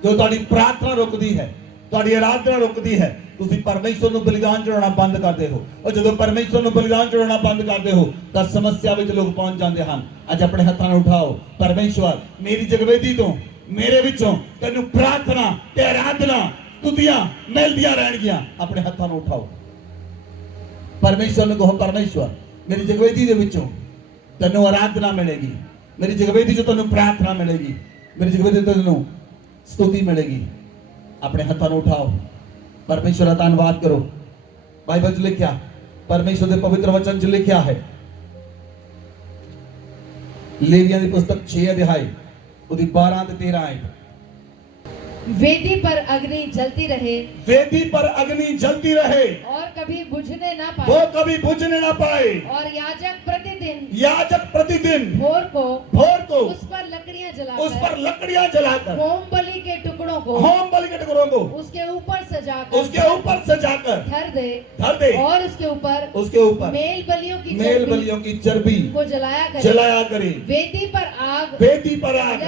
जो ਤੁਹਾਡੀ प्रार्थना रुकदी है, ਤੁਹਾਡੀ आराधना रुकदी है, ਤੁਸੀਂ परमेश्वर ਨੂੰ बलिदान ਚੜਾਉਣਾ ਬੰਦ ਕਰਦੇ ਹੋ। और ਜਦੋਂ परमेश्वर ਨੂੰ बलिदान ਚੜਾਉਣਾ ਬੰਦ ਕਰਦੇ ਹੋ ਤਾਂ ਸਮੱਸਿਆ ਵਿੱਚ ਲੋਕ ਪਹੁੰਚ ਜਾਂਦੇ ਹਨ। ਅੱਜ ਆਪਣੇ ਹੱਥਾਂ ਨੂੰ ਉਠਾਓ, परमेश्वर मेरी जगवेदी ਤੋਂ मेरे विचों तेनू प्रार्थना ते आराधना स्तुतियां मिलदियां रहणगियां। अपने हत्थां नूं उठाओ, परमेश्वर नूं कहो परमेश्वर मेरी जगवेदी दे विचों तेनू आराधना मिलेगी, मेरी जगवेदी चों तेनू प्रार्थना मिलेगी, मेरी जगवेदी चों तेनू स्तुति मिलेगी। अपने हत्थां नूं उठाओ, परमेश्वर दा धन्नवाद करो। बाइबल च लिखिया, परमेश्वर दे पवित्र वचन च लिखिया है, लेवियां दी पुस्तक 6 अध्याय 12 ते 13 आयत। वेदी पर अग्नि जलती रहे, वेदी पर अग्नि जलती रहे और कभी बुझने ना वो पाए, कभी बुझने ना पाए। और याजक प्रतिदिन भोर को उस पर लकड़ियां उस पर लकड़ियां जलाकर होम बलि के टुकड़ों को करोगे उसके ऊपर सजाकर उसके ऊपर सजाकर धर दे और उसके ऊपर मेल बलियों की चर्बी को जलाया करे वेदी पर आग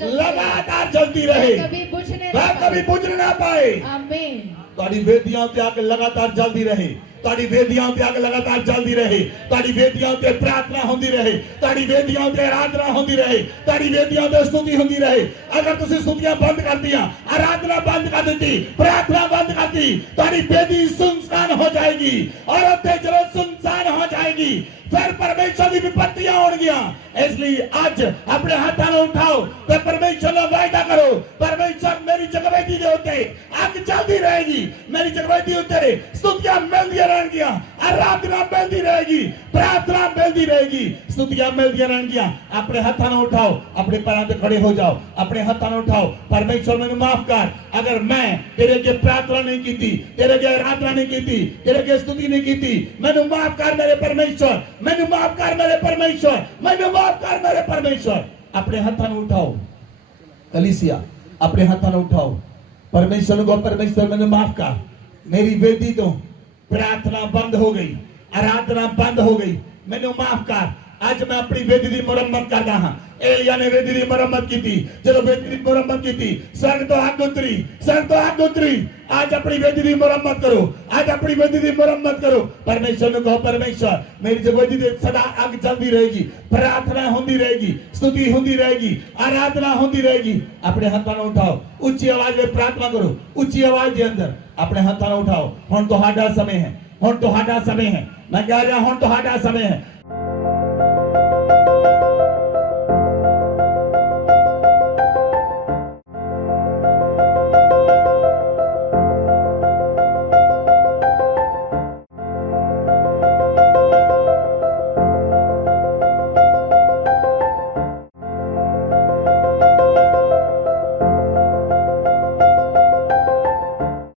लगातार जलती रहे कभी बुझ ना पाए आमीन ताड़ी वेदियां ते आग लगातार जलती रहे ताड़ी वेदियां ते आग लगातार जलती रहे ताड़ी वेदियां ते प्रार्थना होती रहे ताड़ी वेदियां ते आराधना होती रहे ताड़ी वेदियां ते स्तुति होती रहे अगर तुसी स्तुतियां बंद कर दिया आराधना बंद कर दी प्रार्थना बंद कर दी ताड़ी वेदी सुनसान हो जाएगी और उत्ते चलो सुनसान हो जाएगी फिर परमेश्वर की विपत्तियां होंगियां इसलिए आज अपने हाथों में उठाओ तो परमेश्वर ने वायदा करो परमेश्वर मेरी जगवेदी दे उत्ते आग चलती रहेगी मेरी जगवेदी उत्ते स्तुतियां मिलती रहेंगियां आराधना मिलती रहेगी प्रार्थना मिलती रहेगी स्तुतियां मिलती रहेंगियां अपने हाथों में उठाओ अपने पैरों पे खड़े हो जाओ अपने हाथों में उठाओ परमेश्वर मैंने माफ कर अगर मैं तेरे के प्रार्थना नहीं की थी तेरे के आराधना नहीं की थी तेरे के स्तुति नहीं की थी मैंने माफ कर मेरे परमेश्वर मैंने माफ कर मेरे परमेश्वर मैंने माफ कर मेरे परमेश्वर अपने हाथों में उठाओ कलीसिया अपने हाथों में उठाओ परमेश्वर को परमेश्वर मैंने माफ कर मेरी वेदी तो प्रार्थना बंद हो गई आराधना बंद हो गई मैंने माफ कर आज मैं अपनी वेदी की मुरम्मत कर रहा हां एलिया ने वेदी की मुरम्मत की थी चलो वेदी की मुरम्मत की थी स्वर्ग तो आग उतरी आज अपनी वेदी की मुरम्मत करो आज अपनी वेदी की मुरम्मत करो परमेश्वर ने कहो परमेश्वर मेरी जो वेदी पे सदा आग जलती रहेगी प्रार्थना होती रहेगी स्तुति होती रहेगी आराधना होती रहेगी अपने हाथों में उठाओ ऊंची आवाज में प्रार्थना करो ऊंची आवाज के अंदर अपने हाथों में उठाओ हुण तुहाडा समय है हुण तुहाडा समय है मैं कह रहा हुण तुहाडा समय है